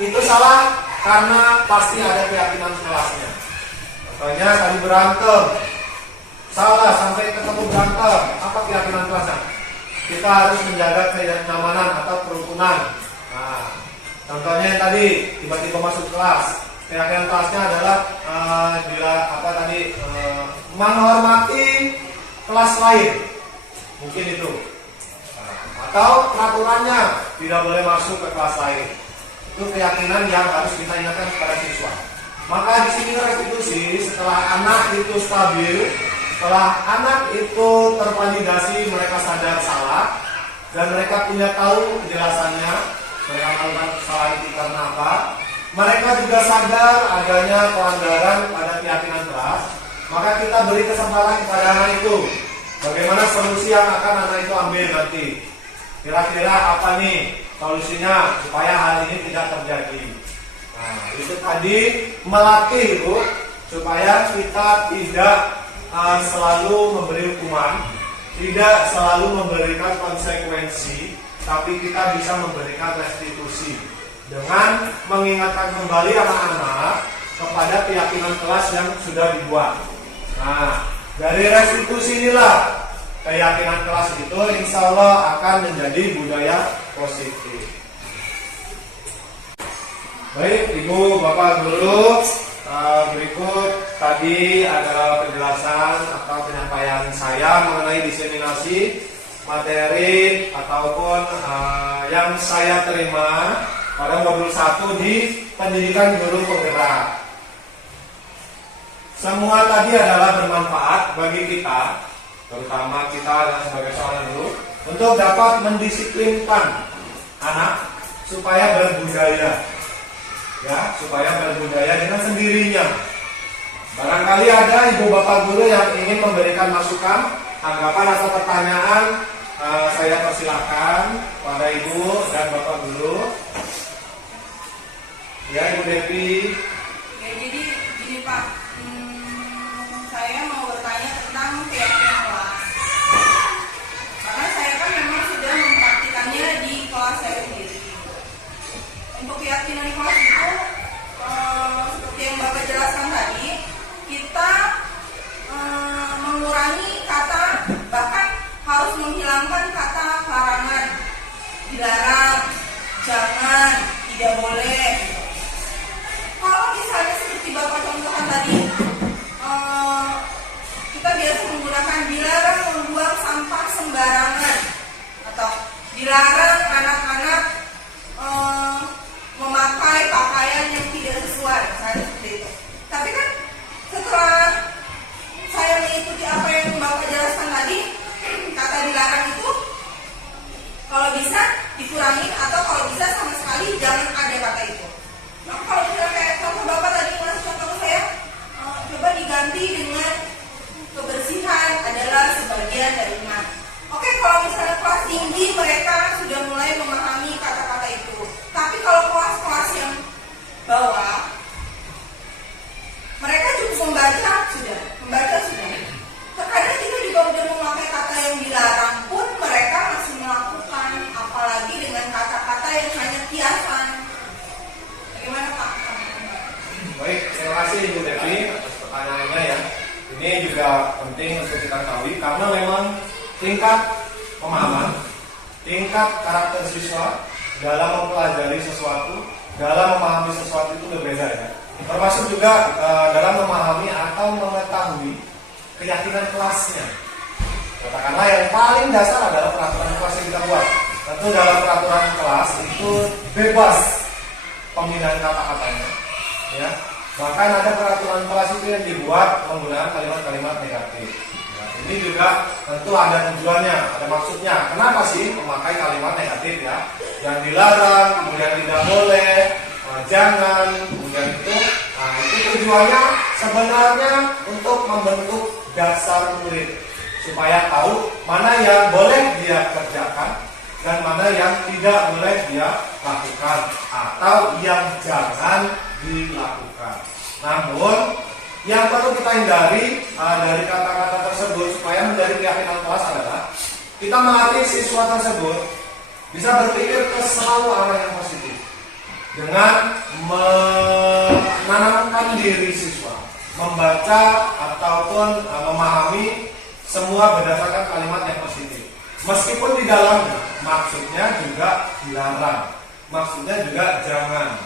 itu salah karena pasti ada keyakinan kelasnya. Contohnya tadi berantem, salah sampai ketemu berantem. Apa keyakinan kelasnya? Kita harus menjaga kenyamanan atau kerukunan. Nah, contohnya yang tadi tiba-tiba masuk kelas, keyakinan kelasnya adalah menghormati kelas lain, mungkin itu. Atau peraturannya tidak boleh masuk ke kelas lain. Itu keyakinan yang harus kita ingatkan kepada siswa. Maka di sini restitusi setelah anak itu stabil, setelah anak itu tervalidasi, mereka sadar salah dan mereka punya tahu kejelasannya, mereka melakukan kesalahan itu karena apa. Mereka juga sadar adanya pelanggaran pada keyakinan kelas. Maka kita beri kesempatan kepada anak itu, bagaimana solusi yang akan anak itu ambil nanti. Kira-kira apa nih solusinya supaya hal ini tidak terjadi. Nah, itu tadi melatih Bu, supaya kita tidak selalu memberi hukuman, tidak selalu memberikan konsekuensi, tapi kita bisa memberikan restitusi dengan mengingatkan kembali anak-anak kepada keyakinan kelas yang sudah dibuat. Nah, dari restitusi inilah keyakinan kelas itu insya Allah akan menjadi budaya positif. Baik, Ibu, Bapak Guru, berikut tadi adalah penjelasan atau penyampaian saya mengenai diseminasi materi ataupun yang saya terima pada modul 1 di pendidikan guru penggerak. Semua tadi adalah bermanfaat bagi kita, terutama kita adalah sebagai seorang guru, untuk dapat mendisiplinkan anak supaya berbudaya. Ya, supaya berbudaya dengan sendirinya. Barangkali ada ibu bapak guru yang ingin memberikan masukan, tanggapan atau pertanyaan, saya persilakan pada ibu dan bapak guru. Ya, Ibu Devi. Ya, jadi gini Pak, saya mau bertanya tentang keyakinan kelas. Karena saya kan memang sudah mempraktikannya di kelas saya sendiri. Untuk keyakinan di kelas itu seperti yang Bapak jelaskan tadi, kita mengurangi kata, bahkan harus menghilangkan kata larangan, dilarang, jangan, tidak boleh. Kalau misalnya seperti Bapak contohkan tadi, kita biasa menggunakan dilarang membuang sampah sembarangan, atau dilarang anak-anak memakai pakaian yang tidak sesuai, misalnya seperti itu. Tapi kan setelah saya mengikuti apa yang Bapak jelaskan tadi, kata dilarang itu kalau bisa dikurangi atau kalau bisa sama sekali jangan ada kata itu. Nah, kalau misalnya kayak contoh Bapak tadi ngasih contoh ke saya, coba diganti dengan kebersihan adalah sebagian dari iman. Oke, kalau misalnya kelas tinggi mereka sudah mulai memahami kata-kata itu. Tapi kalau kelas-kelas yang bawah, mereka cukup membaca sudah. Terkadang kita juga udah memakai kata yang dilarang pun mereka masih melakukan, apalagi dengan kata-kata yang hanya kiasan. Bagaimana Pak? Baik, terima kasih Ibu Devi atas pertanyaannya ya. Ini juga penting untuk kita ketahui karena memang tingkat pemahaman, tingkat karakter siswa dalam mempelajari sesuatu, dalam memahami sesuatu itu berbeda ya. Termasuk juga dalam memahami atau mengetahui keyakinan kelasnya. Katakanlah yang paling dasar adalah peraturan kelas yang kita buat. Tentu dalam peraturan kelas itu bebas pemilihan kata-katanya, ya. Bahkan ada peraturan kelas itu yang dibuat menggunakan kalimat-kalimat negatif. Nah, ini juga tentu ada tujuannya, ada maksudnya. Kenapa sih memakai kalimat negatif ya? Yang dilarang, kemudian tidak boleh, jangan, kemudian itu. Nah, itu tujuannya Sebenarnya untuk membentuk dasar murid supaya tahu mana yang boleh dia kerjakan dan mana yang tidak boleh dia lakukan atau yang jangan dilakukan. Namun yang perlu kita hindari dari kata-kata tersebut supaya menjadi keyakinan kelas adalah kita melatih siswa tersebut bisa berpikir ke selalu arah yang positif dengan menanamkan diri siswa membaca ataupun memahami semua berdasarkan kalimat yang positif. Meskipun di dalamnya maksudnya juga dilarang, maksudnya juga jangan.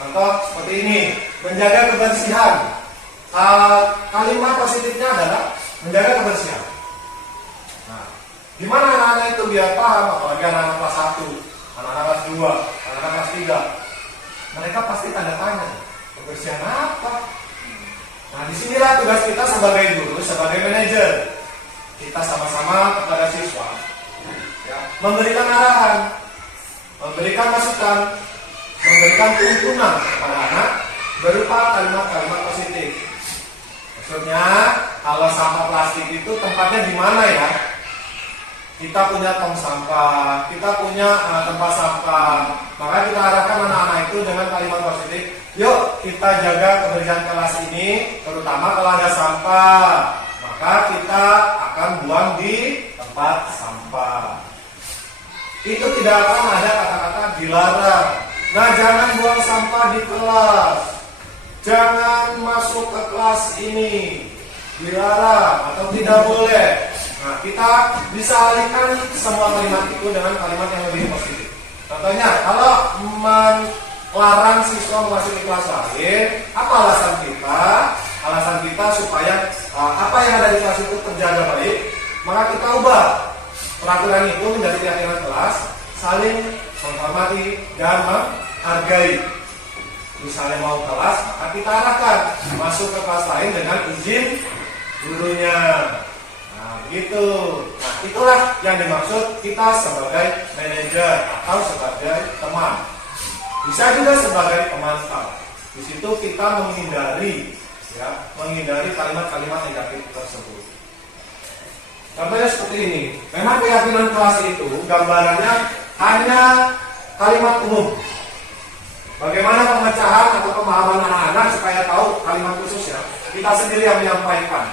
Contoh seperti ini, menjaga kebersihan. Kalimat positifnya adalah menjaga kebersihan. Nah, gimana anak-anak itu biar paham, apalagi anak-anak kelas 1, anak-anak kelas 2, anak-anak kelas 3. Mereka pasti tanda tanya, kebersihan apa? Nah, disinilah tugas kita sebagai guru, sebagai manajer. Kita sama-sama kepada siswa ya, memberikan arahan, memberikan masukan, memberikan tuntunan kepada anak berupa kalimat-kalimat positif. Maksudnya, kalau sampah plastik itu tempatnya di mana ya? Kita punya tong sampah, kita punya tempat sampah. Maka kita arahkan anak-anak itu dengan kalimat positif. Yuk kita jaga kebersihan kelas ini, terutama kalau ada sampah. Maka kita akan buang di tempat sampah. Itu tidak akan ada kata-kata dilarang. Nah, jangan buang sampah di kelas. Jangan masuk ke kelas ini. Dilarang atau tidak boleh. Nah, kita bisa alihkan semua kalimat itu dengan kalimat yang lebih positif. Contohnya, kalau melarang siswa memasuki kelas lain, apa alasan kita? Alasan kita supaya apa yang ada di kelas itu terjaga baik, maka kita ubah peraturan itu menjadi keyakinan kelas, saling menghormati dan menghargai. Misalnya mau kelas, maka kita arahkan masuk ke kelas lain dengan izin gurunya. Nah, begitu. Nah, itulah yang dimaksud kita sebagai manajer atau sebagai teman. Bisa juga sebagai pemantau. Di situ kita menghindari kalimat-kalimat negatif tersebut. Contohnya seperti ini. Memang keyakinan kelas itu gambarannya hanya kalimat umum. Bagaimana pemecahan atau pemahaman anak-anak supaya tahu kalimat khususnya? Kita sendiri yang menyampaikan.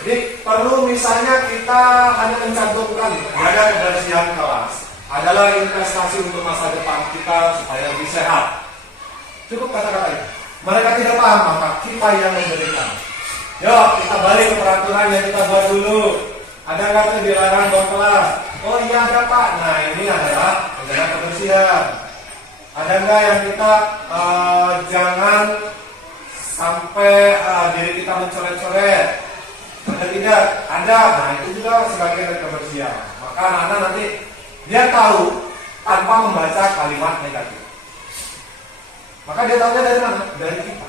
Jadi perlu misalnya kita hanya mencantumkan menjaga kebersihan kelas adalah investasi untuk masa depan kita supaya lebih sehat. Cukup kata-kata itu. Mereka tidak paham, maka kita yang memberikan. Yuk kita balik ke peraturan yang kita buat dulu. Ada nggak tuh dilarang buang kelas? Oh iya ada Pak. Nah ini adalah menjaga kebersihan. Ada nggak yang kita jangan sampai diri kita mencoret-coret? Ada tidak? Ada. Nah itu juga sebagai kebersihan. Maka anak-anak nanti dia tahu tanpa membaca kalimat negatif. Maka dia tahunya dari mana? Dari kita.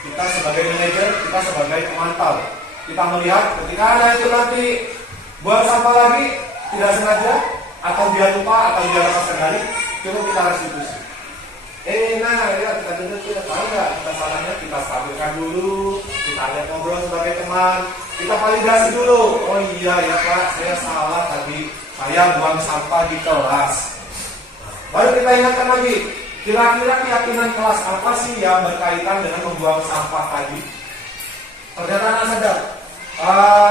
Kita sebagai manajer, kita sebagai pemantau. Kita melihat ketika anak itu nanti buang sampah lagi tidak sengaja atau dia lupa atau dia lepas kendali, coba kita restitusi. Ya kita duduk, kita tahu nggak kita salahnya, kita stabilkan dulu, kita ajak ngobrol sebagai teman, kita validasi dulu. Oh iya ya Pak, saya salah tadi, saya buang sampah di kelas. Baru kita ingatkan lagi, kira-kira keyakinan kelas apa sih yang berkaitan dengan membuang sampah tadi? Ternyata anak sadar,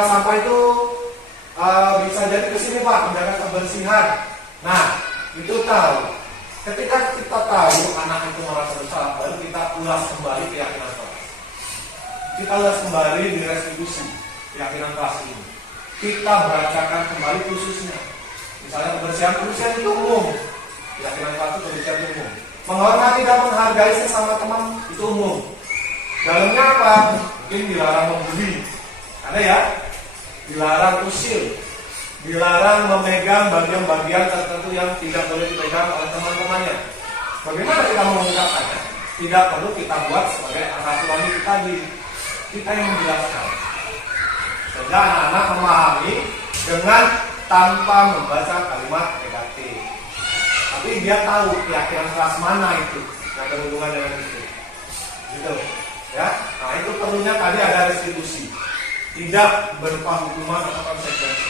sampah itu bisa jadi kesini Pak, menjaga kebersihan. Nah, itu tahu. Ketika kita tahu anak itu merasa bersalah, baru kita ulas kembali keyakinan kelas. Kita ulas kembali di restitusi keyakinan kelas ini. Kita bacakan kembali khususnya. Misalnya kebersihan itu umum. Keyakinan kelas itu kebersihan umum. Menghormati dan menghargai sesama teman itu umum. Dalamnya apa? Mungkin dilarang membuli. Ada ya? Dilarang usil. Dilarang memegang bagian-bagian tertentu yang tidak boleh dipegang oleh teman-temannya. Bagaimana kita mengungkapkannya? Tidak perlu kita buat sebagai aturan itu tadi. Kita yang menjelaskan. Sehingga anak-anak memahami dengan tanpa membaca kalimat negatif. Tapi dia tahu keyakinan kelas mana itu yang berhubungan dengan itu. gitu ya. Nah itu perlunya tadi ada restitusi, tidak berupa hukuman atau konsekuensi.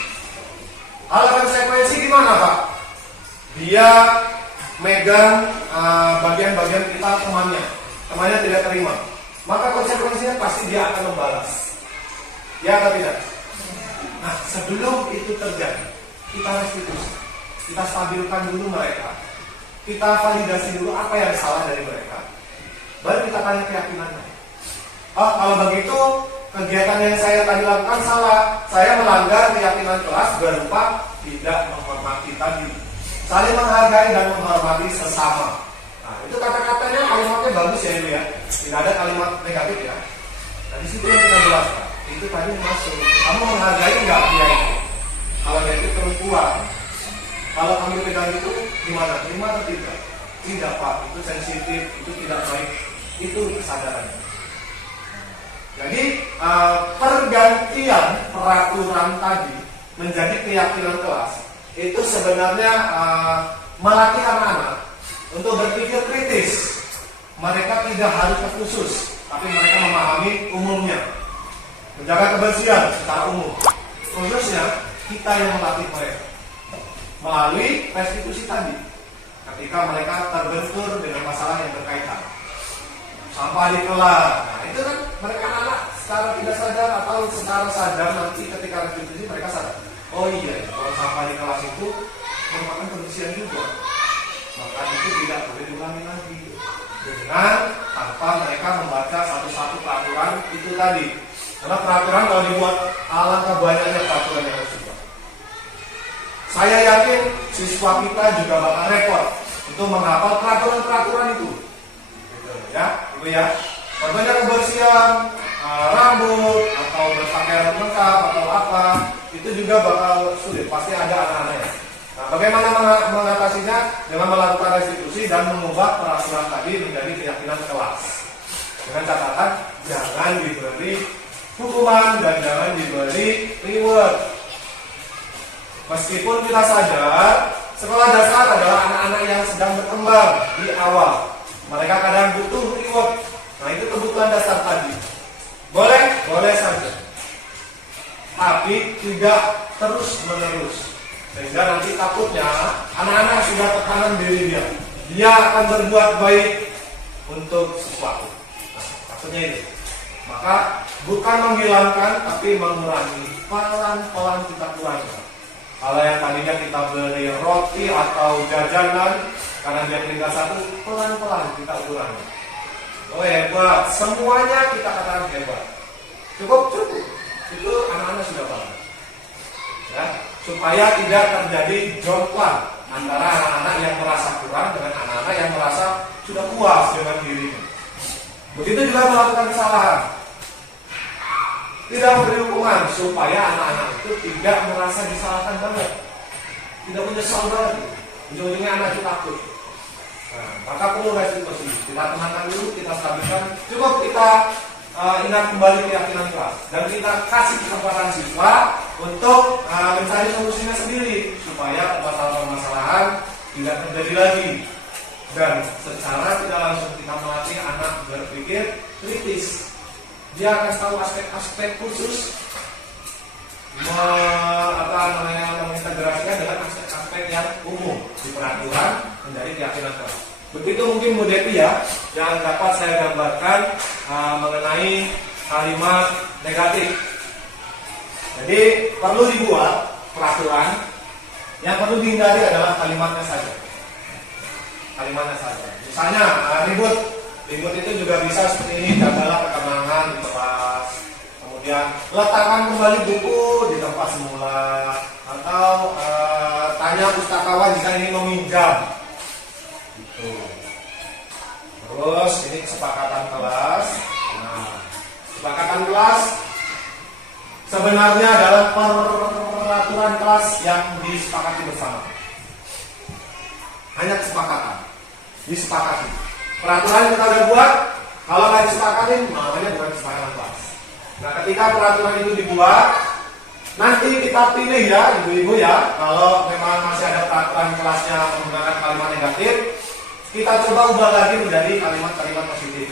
Kalau konsekuensi gimana Pak? Dia megang bagian-bagian kita temannya tidak terima, maka konsekuensinya pasti dia akan membalas, ya atau tidak? Nah sebelum itu terjadi, kita restitusi, kita stabilkan dulu mereka, kita validasi dulu apa yang salah dari mereka, baru kita tanya keyakinannya. Oh kalau begitu kegiatan yang saya tadi lakukan salah, saya melanggar keyakinan kelas berupa tidak menghormati tadi, saling menghargai dan menghormati sesama. Nah itu kata-katanya, kalimatnya bagus ya Ibu ya, tidak ada kalimat negatif ya. Nah di situ yang kita jelaskan, itu tadi masuk, kamu menghargai nggak dia itu? Kalau dia itu perempuan, kalau kamu pegang itu gimana? Terima atau tidak? Tidak Pak, itu sensitif, itu tidak baik, itu kesadarannya. Jadi pergantian peraturan tadi menjadi keyakinan kelas itu sebenarnya melatih anak-anak untuk berpikir kritis. Mereka tidak harus khusus, tapi mereka memahami umumnya, menjaga kebersihan secara umum. Khususnya kita yang melatih mereka melalui restitusi tadi. Ketika mereka terbentur dengan masalah yang berkaitan sampah di kelas, nah itu kan mereka anak secara tidak sadar atau secara sadar nanti ketika restitusi mereka sadar, oh iya kalau sampah di kelas itu merupakan kebersihan juga, maka itu tidak boleh diulangi lagi dengan tanpa mereka membaca satu-satu peraturan itu tadi. Karena peraturan kalau dibuat alangkah banyaknya peraturan yang harus dibuat. Saya yakin siswa kita juga bakal repot untuk menghafal peraturan-peraturan itu. Ya, Ibu ya. Contohnya kebersihan rambut atau berpakaian lengkap atau apa, itu juga bakal sulit. Pasti ada anak-anaknya. Nah, bagaimana mengatasinya? Dengan melakukan restitusi dan mengubah peraturan tadi menjadi keyakinan kelas. Dengan catatan jangan diberi hukuman dan jangan diberi reward. Meskipun kita sadar sekolah dasar adalah anak-anak yang sedang berkembang di awal. Mereka kadang butuh reward. Nah itu kebutuhan dasar tadi. Boleh saja. Tapi tidak terus menerus. Sehingga nanti takutnya anak-anak sudah tekanan diri dia. Dia akan berbuat baik untuk sesuatu. Nah, takutnya itu. Maka bukan menghilangkan tapi mengurangi. Pelan-pelan kita kurangi. Kalau yang tadinya kita beli roti atau jajanan karena dia tinggal satu, pelan-pelan kita kurangi. Oh hebat, semuanya kita katakan hebat. Cukup. Itu anak-anak sudah paham. Ya, supaya tidak terjadi jomplang antara anak-anak yang merasa kurang dengan anak-anak yang merasa sudah puas dengan dirinya. Begitu juga melakukan kesalahan. Tidak memberi hukuman supaya anak-anak itu tidak merasa disalahkan banget, tidak menyesal banget. Ujung-ujungnya anak itu takut. Nah, maka perlu restitusi. Kita tenangkan dulu, kita stabilkan. Cukup kita ingat kembali keyakinan kelas dan kita kasih kesempatan siswa untuk mencari solusinya sendiri supaya permasalahan tidak terjadi lagi. Dan secara tidak langsung kita melatih anak berpikir kritis. Dia akan tahu aspek-aspek khusus mengintegrasikan dengan aspek-aspek yang umum di peraturan menjadi keyakinan kelas. Begitu mungkin Bu Devi ya yang dapat saya gambarkan mengenai kalimat negatif. Jadi perlu dibuat peraturan, yang perlu dihindari adalah kalimatnya saja. Misalnya ribut itu juga bisa seperti ini, jagalah ketenangan di kelas. Kemudian letakkan kembali buku di tempat semula, atau tanya pustakawan jika ingin meminjam. Gitu. Terus ini kesepakatan kelas. Nah, kesepakatan kelas sebenarnya adalah peraturan kelas yang disepakati bersama. Hanya kesepakatan, disepakati. Peraturan yang kita udah buat, kalau nggak disepakatin, namanya bukan kesepakatan kelas. Nah, ketika peraturan itu dibuat, nanti kita pilih ya, ibu-ibu ya, kalau memang masih ada peraturan kelasnya menggunakan kalimat negatif, kita coba ubah lagi menjadi kalimat-kalimat positif.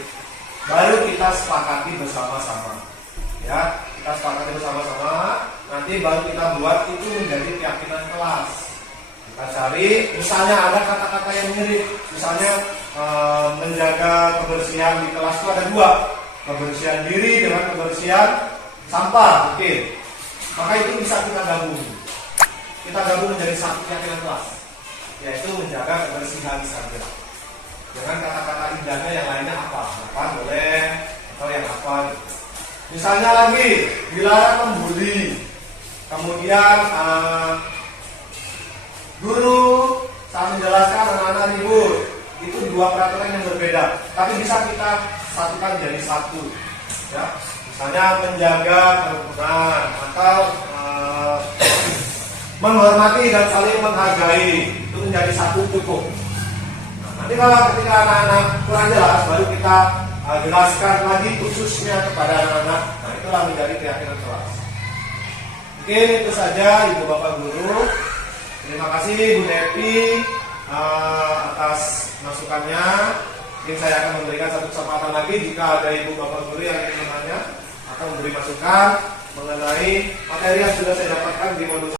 baru kita sepakati bersama-sama. Ya, kita sepakati bersama-sama. Nanti baru kita buat itu menjadi keyakinan kelas. Kita cari, misalnya ada kata-kata yang mirip. Misalnya menjaga kebersihan di kelas itu ada dua, kebersihan diri dengan kebersihan sampah, oke. Maka itu bisa kita gabung. Kita gabung menjadi satu keyakinan kelas, yaitu menjaga kebersihan saja. Dengan kata-kata indahnya yang lainnya apa? Makan boleh atau yang apa? Gitu. Misalnya lagi dilarang membuli. Kemudian guru saat menjelaskan anak-anak libur. Itu dua peraturan yang berbeda, tapi bisa kita satukan jadi satu. Ya, misalnya menjaga kerukunan atau menghormati dan saling menghargai itu menjadi satu cukup. Nah, nanti kalau ketika anak-anak kurang jelas, baru kita jelaskan lagi khususnya kepada anak-anak. Nah, itulah menjadi keyakinan kelas. Mungkin itu saja Ibu Bapak Guru. Terima kasih Bu Devi atas masukannya. Mungkin saya akan memberikan satu kesempatan lagi jika ada Ibu Bapak Guru yang ingin bertanya atau memberi masukan mengenai materi yang sudah saya dapatkan di modul